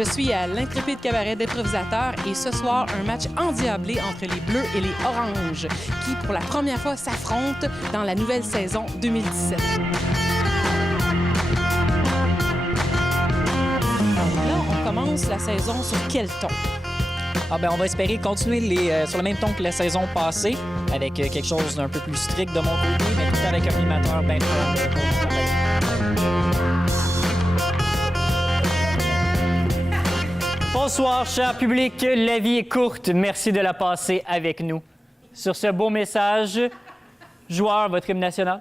Je suis à l'Intrépide Cabaret d'improvisateurs et ce soir, un match endiablé entre les Bleus et les Oranges qui, pour la première fois, s'affrontent dans la nouvelle saison 2017. Là, on commence la saison sur quel ton? Ah ben, on va espérer continuer sur le même ton que la saison passée, avec quelque chose d'un peu plus strict de mon côté, mais tout avec un animateur bien fun. Bonsoir, cher public. La vie est courte. Merci de la passer avec nous. Sur ce beau message, joueur, votre hymne national.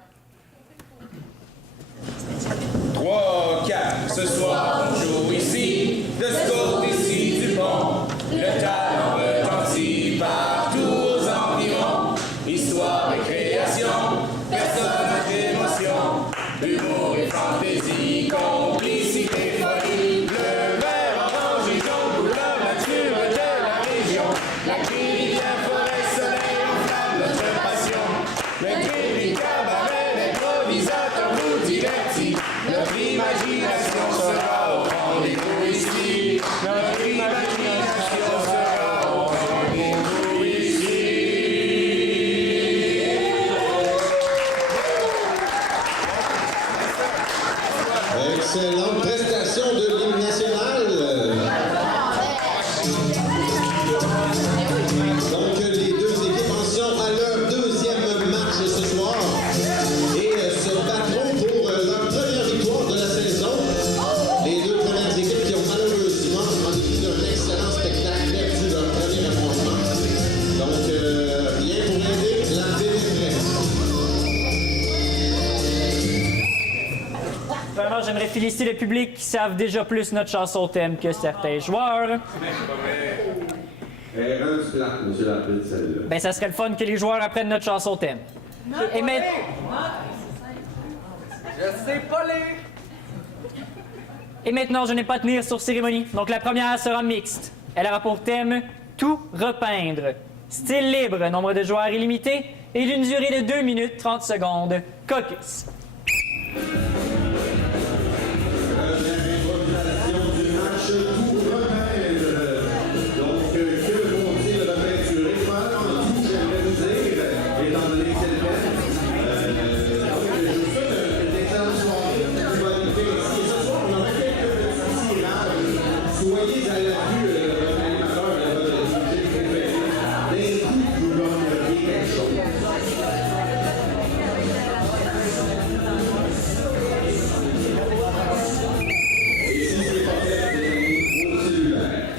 3, 4, ce soir on joue ici, de ce côté-ci du pont. Le talent retentit partout aux environs. Histoire et création, personnage d'émotion, humour et fantaisie, complicité, folie. Le vert, orange et jaune, couleur nature de la région. La rivière, forêt, soleil, enflamme notre passion. Le crédit, cabaret, l'improvisateur vous divertit. Notre imagination sera au rendez-vous ici. Notre imagination sera au rendez-vous ici. Excellente prestation de l'hymne national. Donc, les deux équipes en sont à leur deuxième match ce soir et se battront pour leur première victoire de la saison. Les deux premières équipes qui ont malheureusement, en dépit d'un excellent spectacle, perdu leur premier affrontement. Donc, rien pour aider, l'arbitre est prêt. Vraiment, j'aimerais féliciter le public qui savent déjà plus notre chanson thème que certains joueurs. Rendu plate, monsieur l'arbitre, celle-là. Ben, ça serait le fun que les joueurs apprennent notre chanson thème. Et maintenant... Je sais pas lire. Et maintenant, je n'ai pas à tenir sur cérémonie. Donc, la première sera mixte. Elle aura pour thème tout repeindre. Style libre, nombre de joueurs illimité et d'une durée de 2 minutes 30 secondes. Caucus.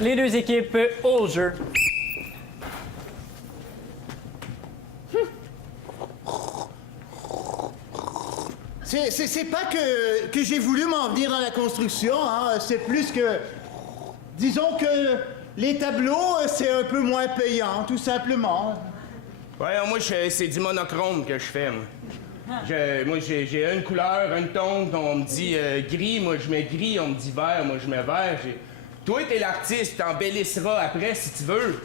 Les deux équipes au jeu. C'est pas que j'ai voulu m'en venir dans la construction, hein. C'est plus que... Disons que les tableaux, c'est un peu moins payant, tout simplement. Ouais, moi, c'est du monochrome que je fais, moi. J'ai une couleur, un ton, on me dit gris, moi je mets gris, on me dit vert, moi je mets vert. Toi, t'es l'artiste, t'embellisseras après si tu veux.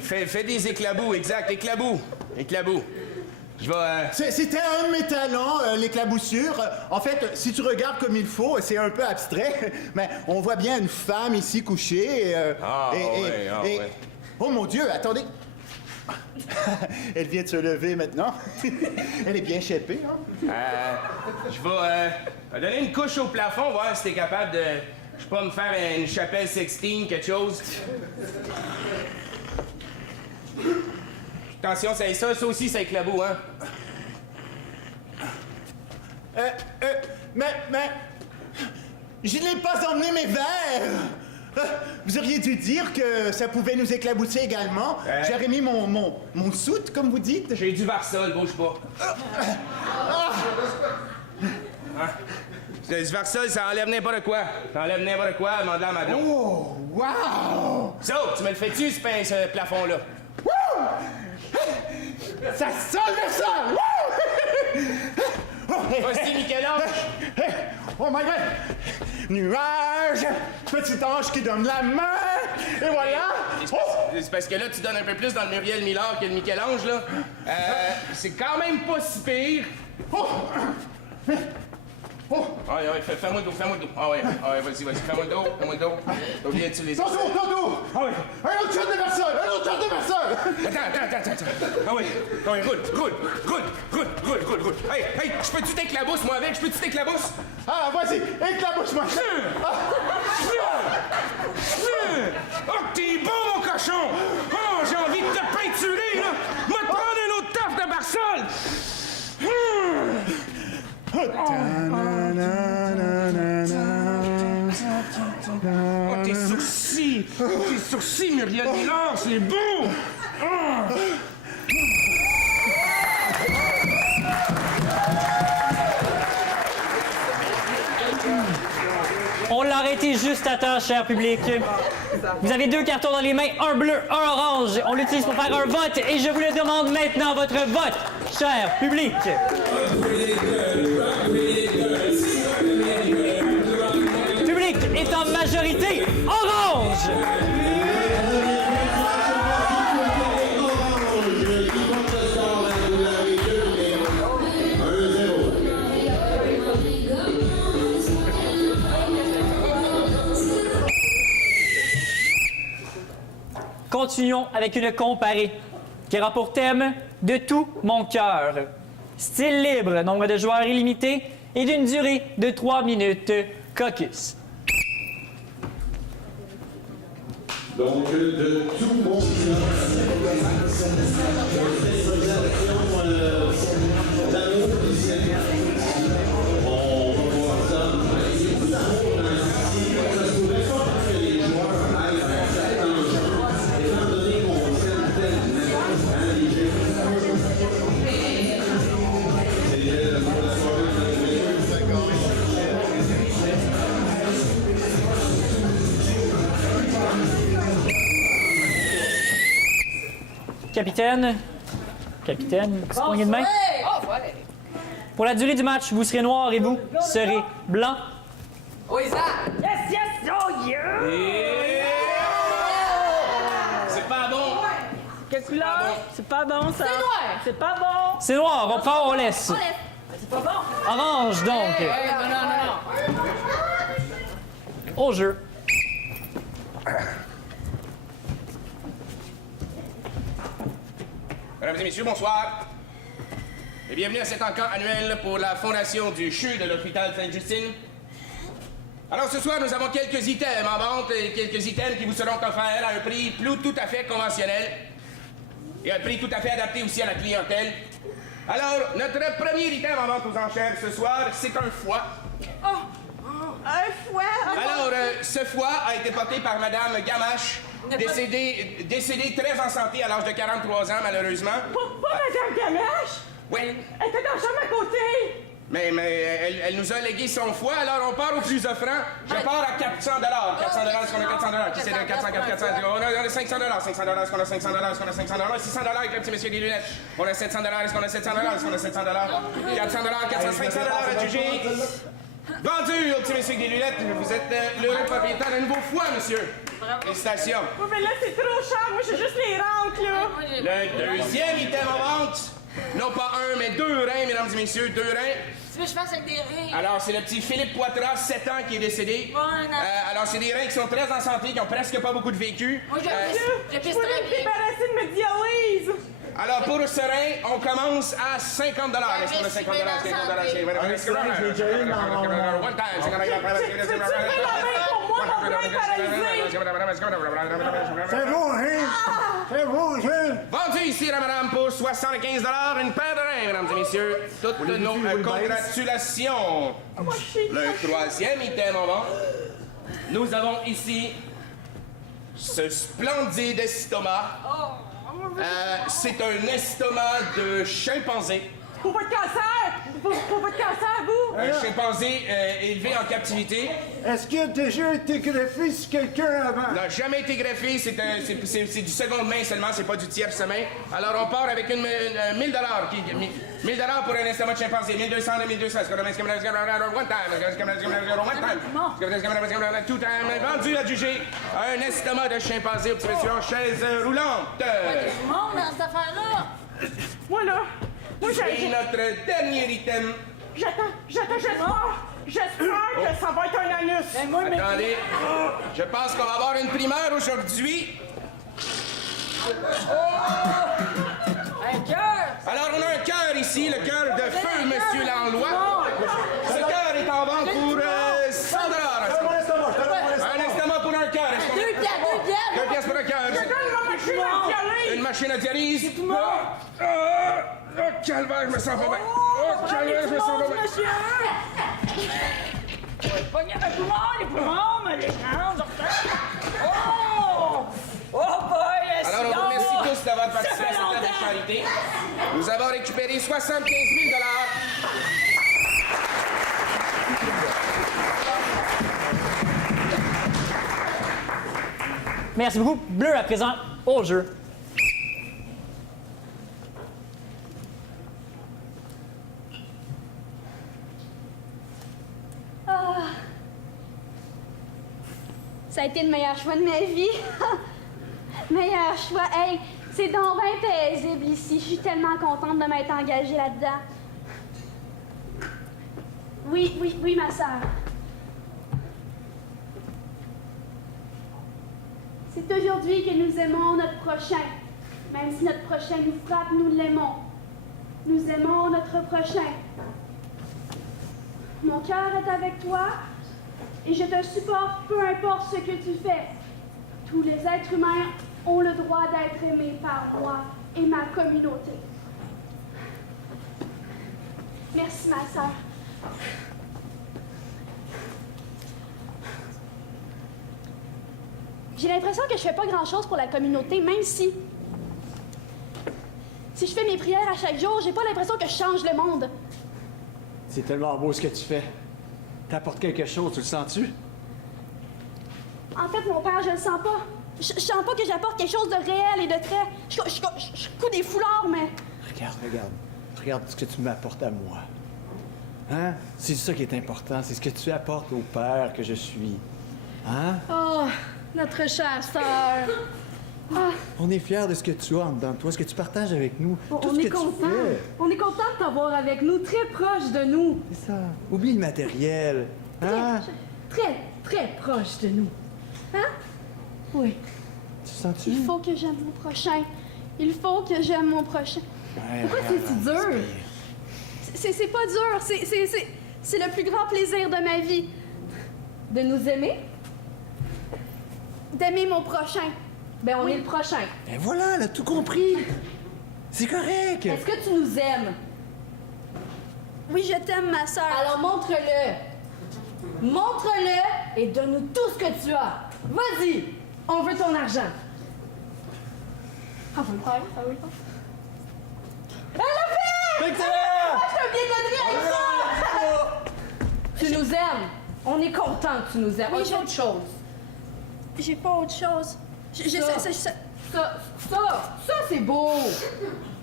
Fais des éclabouts, exact, éclabouts. Je vais... C'était un de mes talents, l'éclaboussure. En fait, si tu regardes comme il faut, c'est un peu abstrait, mais on voit bien une femme ici couchée. Ouais. Oh mon Dieu, attendez. Elle vient de se lever maintenant. Elle est bien shapée, hein? Je vais donner une couche au plafond, voir si t'es capable de... Je sais pas, me faire une chapelle sextine, quelque chose. Attention, ça aussi, c'est éclabou, hein? Mais... Je n'ai pas emmené mes verres! Vous auriez dû dire que ça pouvait nous éclabousser également. J'aurais mis mon soute, comme vous dites. J'ai du Varsol, bouge pas. Du Varsol, ça enlève n'importe quoi. Demande-la à madame. Oh, wow! Ça, tu me le fais-tu, ce plafond-là? Ça sent le Varsol! Vas-y, Michel-Ange! Oh my God! Nuage! Petit ange qui donne la main! Et voilà! C'est parce que là, tu donnes un peu plus dans le Muriel Millard que le Michel-Ange, là. C'est quand même pas si pire. Oh! Ah ouais, fais-moi le dos, fais-moi le dos. Ah ouais, vas-y, fais-moi le dos, fais-moi le dos. T'as oublié de les... Ton dos! Ah oui! Un autre shot de personne! Un autre shot de personne! Attends. Ah oui, roule. Hey, je peux-tu t'éclabousser, moi, avec? Je peux-tu t'éclabousser? Ah, vas-y! Éclabousse-moi! Oh, t'es bon, mon cochon! Oh, j'ai envie de te peinturer, là! Moi, te prendre un autre taf de Barsol! Oh, tes sourcils, Muriel Miller, c'est beau! On l'a arrêté juste à temps, cher public. Vous avez 2 cartons dans les mains, un bleu, un orange. On l'utilise pour faire un vote et je vous le demande maintenant, votre vote, cher public. Public est en majorité orange. Continuons avec une comparée qui aura pour thème « De tout mon cœur ». Style libre, nombre de joueurs illimité et d'une durée de 3 minutes. Caucus. Donc, de tout mon cœur, d'amour ici. On va voir ça. Beaucoup d'amour dans ici. Ça se pourrait pas que les joueurs aillent faire ça dans le jeu. Étant donné qu'on s'aime tellement, les jeux. C'est pour la soirée de Capitaine, petite poignée de main. Pour la durée du match, vous serez noir et vous serez blanc. Oui, ça! C'est pas bon! Quelle couleur? C'est pas bon, ça. C'est noir! C'est pas bon. C'est noir, on prend, on laisse. C'est pas bon. Orange, donc. Non. Au jeu. Mesdames et messieurs, bonsoir. Et bienvenue à cet encamp annuel pour la fondation du CHU de l'hôpital Sainte-Justine. Alors ce soir, nous avons quelques items en vente et quelques items qui vous seront offerts à un prix tout à fait conventionnel et un prix tout à fait adapté aussi à la clientèle. Alors, notre premier item en vente aux enchères ce soir, c'est un foie. Un fouet. Alors, ce foie a été porté par Madame Gamache, décédée très en santé à l'âge de 43 ans, malheureusement. Pas Madame Gamache. Oui, Elle était dans la chambre à côté. mais elle nous a légué son foie, alors on part au plus offrant. Je pars à 400 $. 400 $, est-ce qu'on a 400 $? Qui c'est de 400, 400? On a 500 $. 500 $, est-ce qu'on a 500 $? Est-ce qu'on a 500 $? 600 $ avec le petit monsieur des lunettes. On a 700 $, est-ce qu'on a 700 $? Est-ce qu'on a 700 $? 400 $, 400, 500 $, adjugé. Vendu au petit monsieur des lunettes. Vous êtes l'heureux propriétaire d'un nouveau foie, monsieur. Félicitations. Oui, mais là, c'est trop cher. Moi, j'ai juste les rentes, là. Le deuxième item en vente, non pas un, mais 2 reins, mesdames et messieurs, 2 reins. Tu veux que je fasse avec des reins? Alors, c'est le petit Philippe Poitras, 7 ans, qui est décédé. Bon, non. Alors, c'est des reins qui sont très en santé, qui ont presque pas beaucoup de vécu. Moi, je Je pisse voulais très me bien. débarrasser de mes dialyses. Alors, pour ce rein, on commence à 50 $. Est-ce qu'on a 50 $? 50 $? Tu fais vous, hein? C'est vous, hein? Vendu ici, la madame, pour 75 $, une paire de reins, mesdames et messieurs. Toutes nos congratulations. Le troisième item en vente, nous avons ici ce splendide estomac. C'est un estomac de chimpanzé. Pour votre cancer. Pour votre cancer, vous. Un chimpanzé élevé en captivité. Est-ce qu'il a déjà été greffé sur quelqu'un avant? N'a jamais été greffé, c'est du seconde main seulement, c'est pas du tierce main. Alors on part avec 1000 $. 1000 $ pour un estomac de chimpanzé, 1200, 1200. One time. Two time. Vendu à juger un estomac de chimpanzé au petit monsieur en chaise roulante. Du monde dans cette affaire-là. Moi, là. Moi, Et notre dernier item. j'attends. J'espère que ça va être un anus. Attendez, je pense qu'on va avoir une primeur aujourd'hui. Un cœur! Alors, on a un cœur ici, le cœur de feu, Monsieur Langlois. Ce cœur est en vente pour 100 $. Un estomac pour un cœur. Est-ce qu'on- 2 piastres! 2 piastres pour un cœur. Une machine à dialyse. Oh, calvaire, je me sens pas bien. Oh, calvaire, je me sens pas bien. Pogné un poumon, les poumons, mais les grandes, oh! Oh boy, Alors, on vous remercie tous d'avoir participé à cette œuvre de charité. Nous avons récupéré 75 000 $. Merci beaucoup. Bleu, à présent, au jeu. Ah. Ça a été le meilleur choix de ma vie. Meilleur choix. Hey, c'est donc bien paisible ici. Je suis tellement contente de m'être engagée là-dedans. Oui, ma sœur. C'est aujourd'hui que nous aimons notre prochain. Même si notre prochain nous frappe, nous l'aimons. Nous aimons notre prochain. Mon cœur est avec toi et je te supporte peu importe ce que tu fais. Tous les êtres humains ont le droit d'être aimés par moi et ma communauté. Merci, ma sœur. J'ai l'impression que je fais pas grand-chose pour la communauté, même si je fais mes prières à chaque jour, j'ai pas l'impression que je change le monde. C'est tellement beau ce que tu fais. T'apportes quelque chose, tu le sens-tu? En fait, mon père, je le sens pas. Je sens pas que j'apporte quelque chose de réel et de très... Je couds des foulards, mais... Regarde ce que tu m'apportes à moi. Hein? C'est ça qui est important, c'est ce que tu apportes au père que je suis. Hein? Oh, notre chère sœur. Ah, On est fiers de ce que tu as en dedans de toi, ce que tu partages avec nous. tout on ce est que tu content. fais. On est content de t'avoir avec nous, très proche de nous. C'est ça. Oublie le matériel. Hein? Très, très proche de nous. Hein? Oui. Tu sens-tu? Il faut que j'aime mon prochain. Il faut que j'aime mon prochain. Pourquoi c'est si dur? C'est pas dur. C'est le plus grand plaisir de ma vie. De nous aimer? D'aimer mon prochain. Ben, on est le prochain. Ben voilà, elle a tout compris. C'est correct. Est-ce que tu nous aimes? Oui, je t'aime, ma sœur. Alors montre-le. Montre-le et donne-nous tout ce que tu as. Vas-y, on veut ton argent. Ah, vous le faire? Ah oui. Elle l'a fait! Excellent! Je t'ai bien donné avec ça! Tu nous aimes. On est content que tu nous aimes. Oui, j'ai autre chose. J'ai pas autre chose. Ça, c'est beau.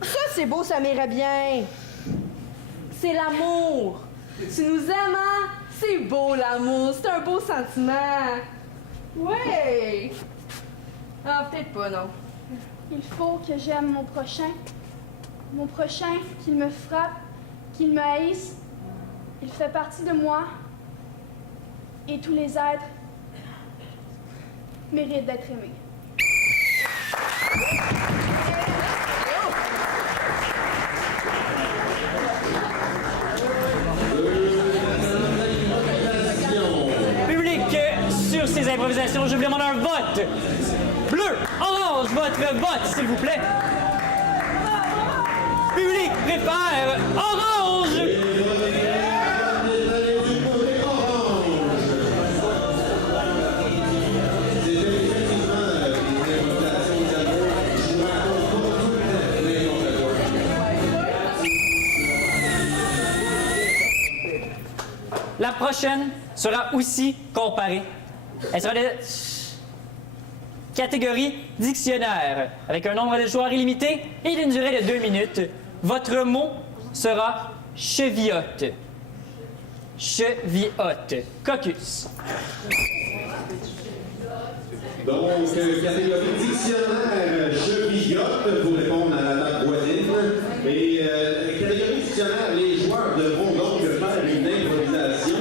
Ça, c'est beau, ça m'irait bien. C'est l'amour. Tu nous aimes, hein? C'est beau, l'amour. C'est un beau sentiment. Ouais. Ah, peut-être pas, non. Il faut que j'aime mon prochain. Mon prochain, qu'il me frappe, qu'il me haïsse. Il fait partie de moi. Et tous les êtres méritent d'être aimés. Public, sur ces improvisations, je vous demande un vote. Bleu, orange, votre vote, s'il vous plaît. Public préfère orange. La prochaine sera aussi comparée. Elle sera de catégorie dictionnaire, avec un nombre de joueurs illimité et d'une durée de 2 minutes. Votre mot sera cheviote. Cheviote. Caucus. Donc, catégorie dictionnaire cheviote pour répondre à la table voisine. Et catégorie dictionnaire, les joueurs devront donc faire une improvisation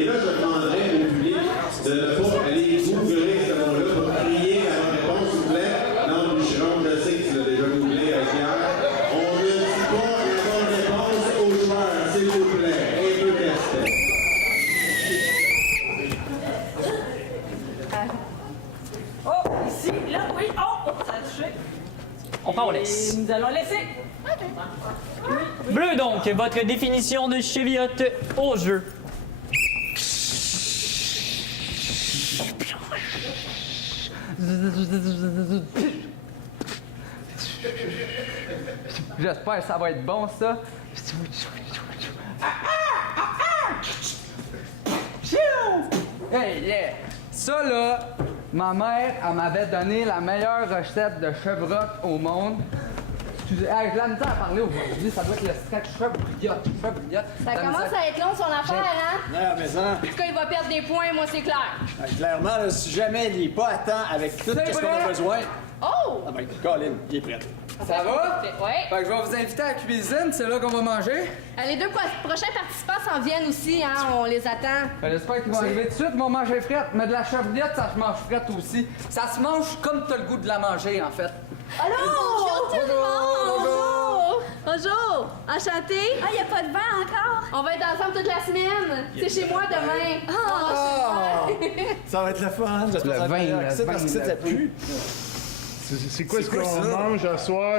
Et là, je demanderais au public de ne pas aller googler ce mot-là pour crier la bonne réponse, s'il vous plaît. Non, Bûcheron, je sais que tu l'as déjà googlé hier. On ne dit pas la bonne réponse aux joueurs, s'il vous plaît. Un peu de respect. Oh, ici, là, oui. Oh, ça a touché. On part, on laisse. Et nous allons laisser. Bleu, donc, votre définition de cheviote au jeu. J'espère que ça va être bon, ça. Hey, yeah! Ça, là, ma mère, elle m'avait donné la meilleure recette de chevrotte au monde. Excusez, hey, j'ai la misère à parler aujourd'hui, ça doit être le stretch chevrotte. Ça commence à être long, son affaire, hein? Non, mais ça, En tout cas, il va perdre des points, moi, c'est clair. clairement, là, si jamais il n'est pas à temps avec tout C'est ce qu'on a vrai? besoin, Oh! ah ben, Colin, il est prêt. Ça va? Ouais. Fait que je vais vous inviter à la cuisine, c'est là qu'on va manger. Les deux prochains participants s'en viennent aussi, hein? On les attend. J'espère qu'ils vont arriver tout de suite, ils vont manger frette. Mais de la chevriotte, ça se mange frette aussi. Ça se mange comme t'as le goût de la manger, en fait. Allô? Bonjour tout le monde! Bonjour! Bonjour! Enchanté? Ah, il n'y a pas de vent encore? On va être ensemble toute la semaine. C'est chez moi demain. Ça va être le fun. J'espère que ça va être relaxé parce que ça pue. C'est quoi ce quoi qu'on ça? mange à soir?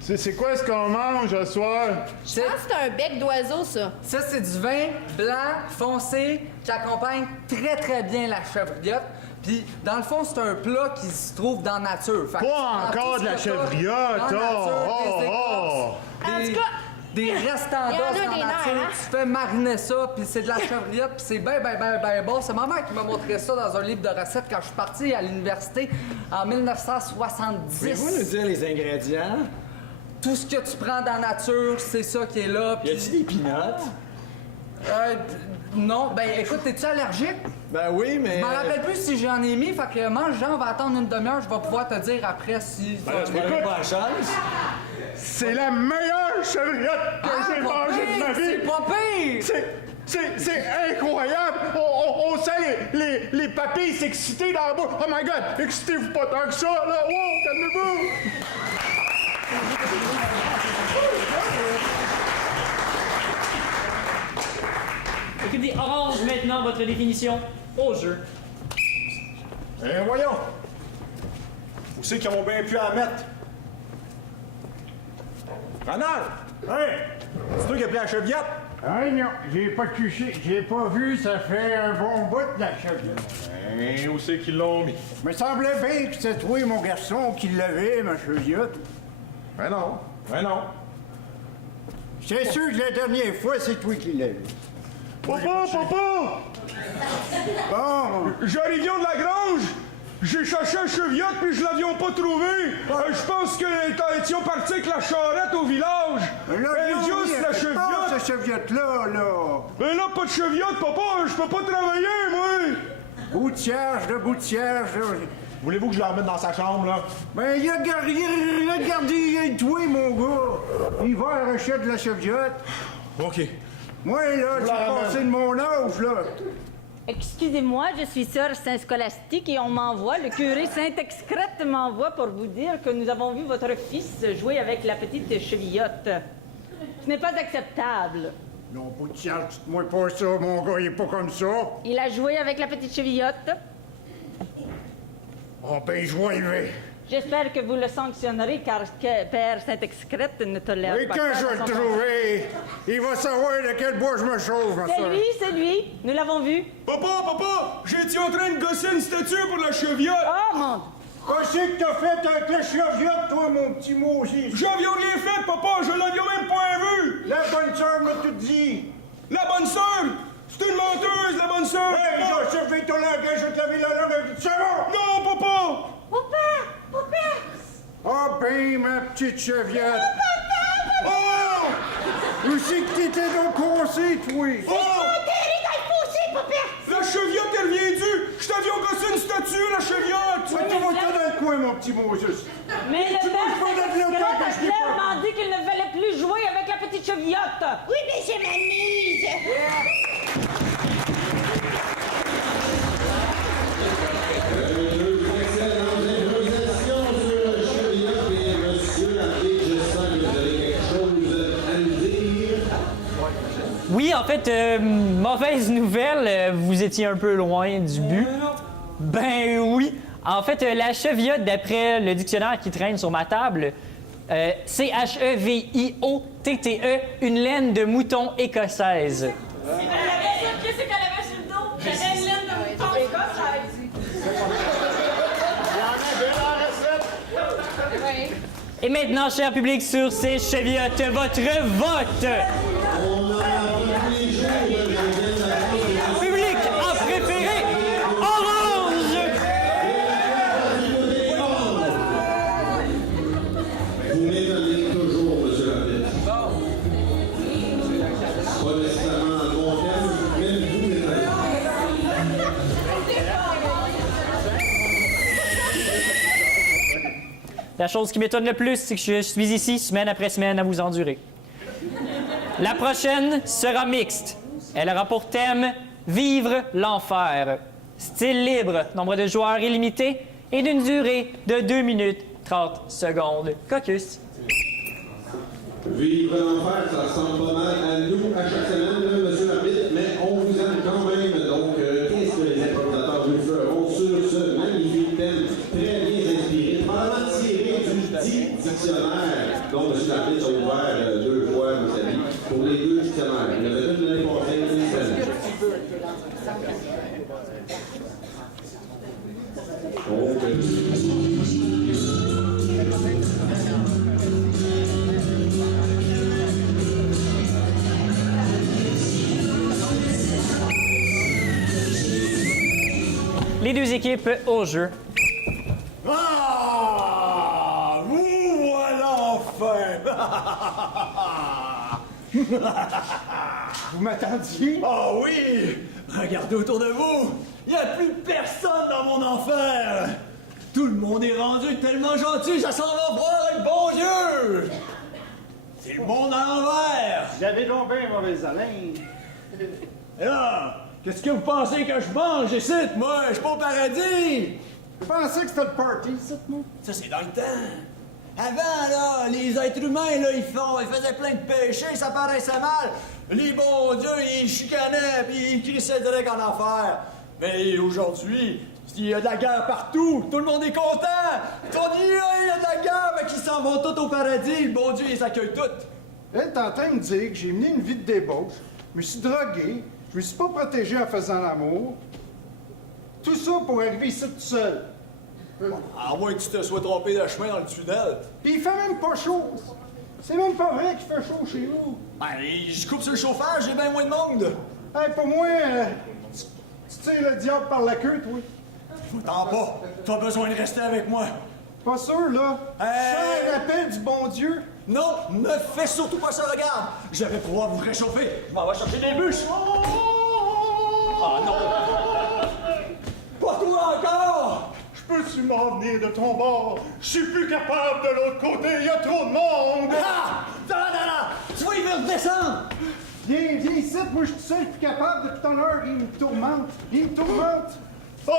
C'est quoi ce qu'on mange à soir? Je pense que c'est un bec d'oiseau, ça. Ça, c'est du vin blanc foncé qui accompagne très très bien la chevriotte. Puis, dans le fond, c'est un plat qui se trouve dans la nature. Fait que Pas dans encore tout de la ce que t'as chevriotte, dans la nature, oh, des En écorces, tout cas, des restants il y en a d'os dans des la nerfs, nature. hein? Tu fais mariner ça, puis c'est de la chevriotte, puis c'est ben bon. C'est ma mère qui m'a montré ça dans un livre de recettes quand je suis parti à l'université en 1970. Pouvez-vous nous dire les ingrédients? Tout ce que tu prends dans la nature, c'est ça qui est là. Y a-t-il des peanuts? Non, ben écoute, t'es-tu allergique? Ben oui, mais... Je m'en rappelle plus si j'en ai mis, fait que mange, Jean, on va attendre une demi-heure, je vais pouvoir te dire après si... Ben là, tu prendrais pas la chance? C'est la meilleure chevriotte que j'ai mangée de ma C'est vie! pas pire! C'est incroyable! On sent les papilles s'exciter dans la bouche. Oh my God! Excitez-vous pas tant que ça, là! Wow! Calmez-vous! Équipe des oranges, maintenant, votre définition au jeu. Eh voyons! Où c'est qu'ils ont bien pu en mettre? Ronald! Hey! C'est toi qui as pris la cheviotte? Ah non, j'ai pas touché, j'ai pas vu, ça fait un bon bout de la chevriotte. Hein, où c'est qu'ils l'ont mis? Me semblait bien que c'était toi, mon garçon, qui l'avait, ma chevriotte. Ben non, ben non. J'étais sûr que la dernière fois, c'est toi qui l'avais. Papa! Bon, Jean-Rivion de la Grange! J'ai cherché un cheviotte puis je l'avions pas trouvé! Je pense que étions partis avec la charrette au village! Juste la cheviotte! cette cheviotte-là, là. Ben là, pas de cheviotte, papa! Je peux pas travailler, moi! Bout de cierge, là. Voulez-vous que je la remette dans sa chambre, là? Ben, il a gardé toi, mon gars. Il va à la recherche de la cheviotte. OK. Moi, là, j'ai passé de mon âge, là. Excusez-moi, je suis sœur Saint-Scolastique et on m'envoie, le curé Saint-Excrète m'envoie pour vous dire que nous avons vu votre fils jouer avec la petite chevillotte. Ce n'est pas acceptable. Non, bout de cierge, dites-moi pas ça, mon gars, il est pas comme ça. Il a joué avec la petite chevillotte. Oh, ben, je vais y aller. J'espère que vous le sanctionnerez car Père Saint-Excrète ne tolère Et pas quand ça je dans vais le son trouver, il va savoir de quel bois je me chauffe, ma soeur. C'est lui, nous l'avons vu. Papa! J'étais en train de gosser une statue pour la cheviotte! Oh mon... Qu'est-ce que t'as fait avec la cheviotte, toi, mon petit mot aussi? J'avions rien fait, papa! Je l'avions même pas vu! La bonne sœur m'a tout dit. La bonne sœur! C'est une menteuse, la bonne sœur! Hey, j'ai surveillé ton langage, je vais te laver la langue avec du savon! Non, papa! Ah ben, ma petite cheviotte! Oh! Où c'est que t'étais donc coincé, toi? Oh! La cheviotte, elle vient du... Je t'avions gossé une statue, la cheviotte! Ouais, tu vas dans le coin, mon petit Moses. Mais le Tu Père bouges pas de là, Saint-Excrète tant a que je t'ai pas. clairement dit qu'il ne fallait plus jouer avec la petite chevillotte. Oui, mais je m'amuse. en fait, mauvaise nouvelle, vous étiez un peu loin du but. Ben oui. En fait, la cheviote, d'après le dictionnaire qui traîne sur ma table, C-H-E-V-I-O-T-T-E, une laine de mouton écossaise. Qu'est-ce qu'elle avait sur le dos? J'avais une laine de mouton écossaise. Et maintenant, cher public, sur ces cheviotes, votre vote! Public a préféré orange! Vous m'étonnez toujours, monsieur l'arbitre. Pas nécessairement en bon terme, mais vous m'étonnez. La chose qui m'étonne le plus, c'est que je suis ici semaine après semaine à vous endurer. La prochaine sera mixte. Elle aura pour thème « Vivre l'enfer ». Style libre, nombre de joueurs illimité et d'une durée de 2 minutes 30 secondes. Caucus. Vivre l'enfer, ça ressemble pas mal à nous à chaque semaine, là, monsieur l'arbitre, mais on vous aime quand même. Donc, qu'est-ce que les improvisateurs nous feront sur ce magnifique thème très bien inspiré, probablement tiré du dit dictionnaire. Donc, monsieur l'arbitre a ouvert 2 fois, vous savez, pour les 2 dictionnaires. Il y en avait une l'année passée, une cette année. Donc, Les 2 équipes au jeu. Ah! Vous voilà enfin! Vous m'attendiez? Ah oui! Regardez autour de vous! Il n'y a plus personne dans mon enfer! Tout le monde est rendu tellement gentil, ça s'en va voir le bon Dieu! C'est le monde à l'envers! Vous avez donc bien mauvaise haleine. Et là, qu'est-ce que vous pensez que je mange ici, moi? Je suis pas au paradis! Vous pensez que c'était le party, ça, moi? Ça, c'est dans le temps. Avant, là, les êtres humains, là, ils faisaient plein de péchés, ça paraissait mal. Les bons dieux, ils chicanaient, puis ils crissaient direct en enfer. Mais aujourd'hui, il y a de la guerre partout, tout le monde est content. On dit, il y a de la guerre, mais qu'ils s'en vont tous au paradis, le bon Dieu, ils accueillent tous. Elle est en train de me dire que j'ai mené une vie de débauche, je me suis drogué, je me suis pas protégé en faisant l'amour. Tout ça pour arriver ici tout seul. À moins que tu te sois trompé de chemin dans le tunnel. Puis il fait même pas chaud. C'est même pas vrai qu'il fait chaud chez vous. Ben, je coupe sur le chauffage, j'ai bien moins de monde. Hey, pour moi, tu tires le diable par la queue, toi. Je vous tends pas. T'as besoin de rester avec moi. Pas sûr, là. Cher appel du bon Dieu. Non, ne fais surtout pas ça, regarde. Je vais pouvoir vous réchauffer. Je m'en vais chercher des bûches. Ah non. Pas toi encore. Je peux-tu m'en venir de ton bord? Je suis plus capable de l'autre côté, il y a trop de monde! Ah! Là! Tu vois, il veut redescendre! Viens ici, moi je suis seul plus capable depuis ton heure, il me tourmente! Oh!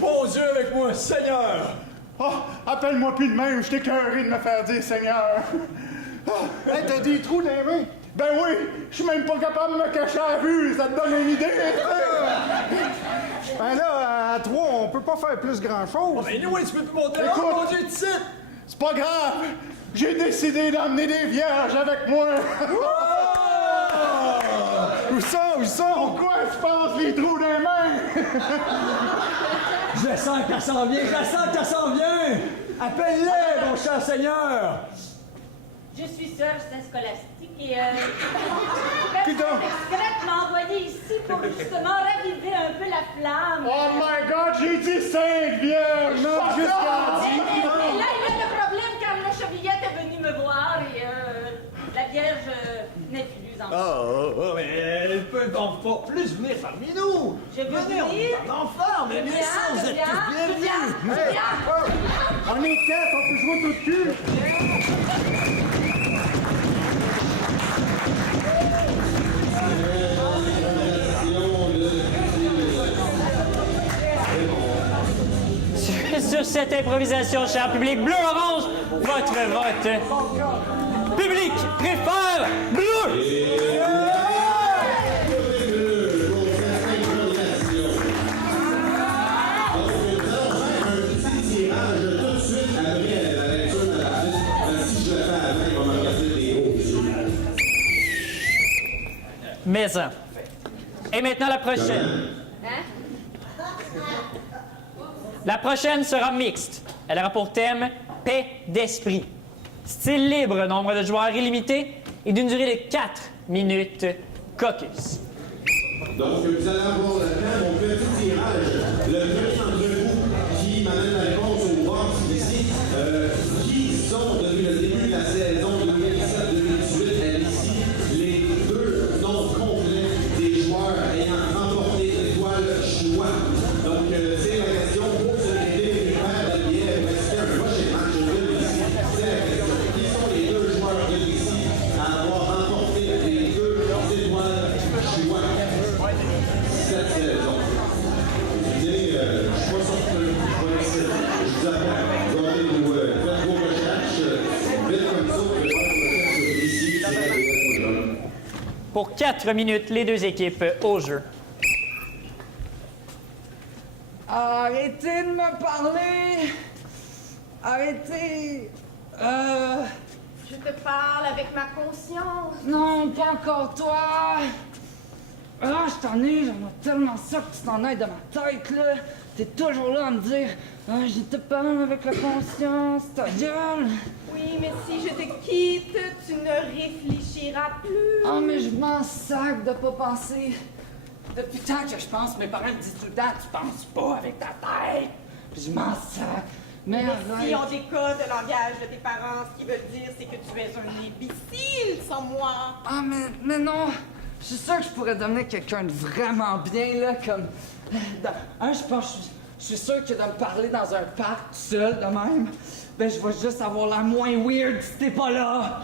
Bon Dieu avec moi, Seigneur! Oh, appelle-moi plus de même, je t'ai écœuré de me faire dire Seigneur! Hey, t'as des trous dans les mains? Ben oui, je suis même pas capable de me cacher à la vue, ça te donne une idée! Ben là, à 3, on peut pas faire plus grand-chose. Oh, mais nous, tu peux plus monter là, Écoute, mon Dieu, tu c'est pas grave, j'ai décidé d'emmener des vierges avec moi! Où ça? Pourquoi tu penses les trous dans les mains? Je sens qu'elle s'en vient, Appelle-les, mon cher Seigneur! Je suis sœur Saint-Scolastique et Putain. Excrète m'a envoyé ici pour justement raviver un peu la flamme. Oh my God, j'ai dit 5 vierges! Non, jusqu'à 10! Et là, il y a le problème quand la chevillette est venue me voir et la Vierge n'est plus en mais elle peut donc pas plus venir parmi nous! Je veux Venez, on venir. est en enfer, mais bien sûr, vous êtes tous bienvenus! On est 4, on peut jouer tout de cul! Sur cette improvisation, cher public, bleu-orange, votre vote. Public préfère bleu! Mais-en. Et maintenant, la prochaine. La prochaine sera mixte. Elle aura pour thème « Paix d'esprit ». Style libre, nombre de joueurs illimité et d'une durée de 4 minutes. Caucus. Donc, vous allez avoir le temps, mon petit tirage. Le premier d'entre vous qui m'amène la réponse au box ici, qui sont depuis le début de la saison 2017-2018 à ici les deux noms complets des joueurs ayant remporté l'étoile choix. Donc, c'est la question pour se aider une paire de billets pour assister à un prochain match de ici. C'est la question. Qui sont les deux joueurs de ici à avoir remporté les deux étoiles choix cette saison? Écoutez, je suis pas surpris. Je vous appelle. Vous allez vous faites vos recherches. Vite comme ça, vous allez voir ici, c'est la BS.com. Pour 4 minutes, les deux équipes au jeu. Arrêtez de me parler! Arrêtez! Je te parle avec ma conscience. Non, pas encore toi! Ah, je t'en ai, j'en ai tellement ça que tu t'en ailles de ma tête, là! T'es toujours là à me dire « Ah, je te parle avec la conscience, ta gueule! » Oui, mais si je te quitte, tu ne réfléchiras plus. Ah, mais je m'en sac de pas penser. Depuis le temps que je pense, mes parents me disent tout le temps « Tu penses pas avec ta tête! » Puis je m'en sac. Mais si on décode le langage de tes parents, ce qu'ils veulent dire, c'est que tu es un imbécile sans moi. Ah, mais non! Je suis sûr que je pourrais devenir quelqu'un de vraiment bien, là, comme... je pense... Je suis sûr que de me parler dans un parc tout seul, de même, ben je vais juste avoir l'air moins weird si t'es pas là!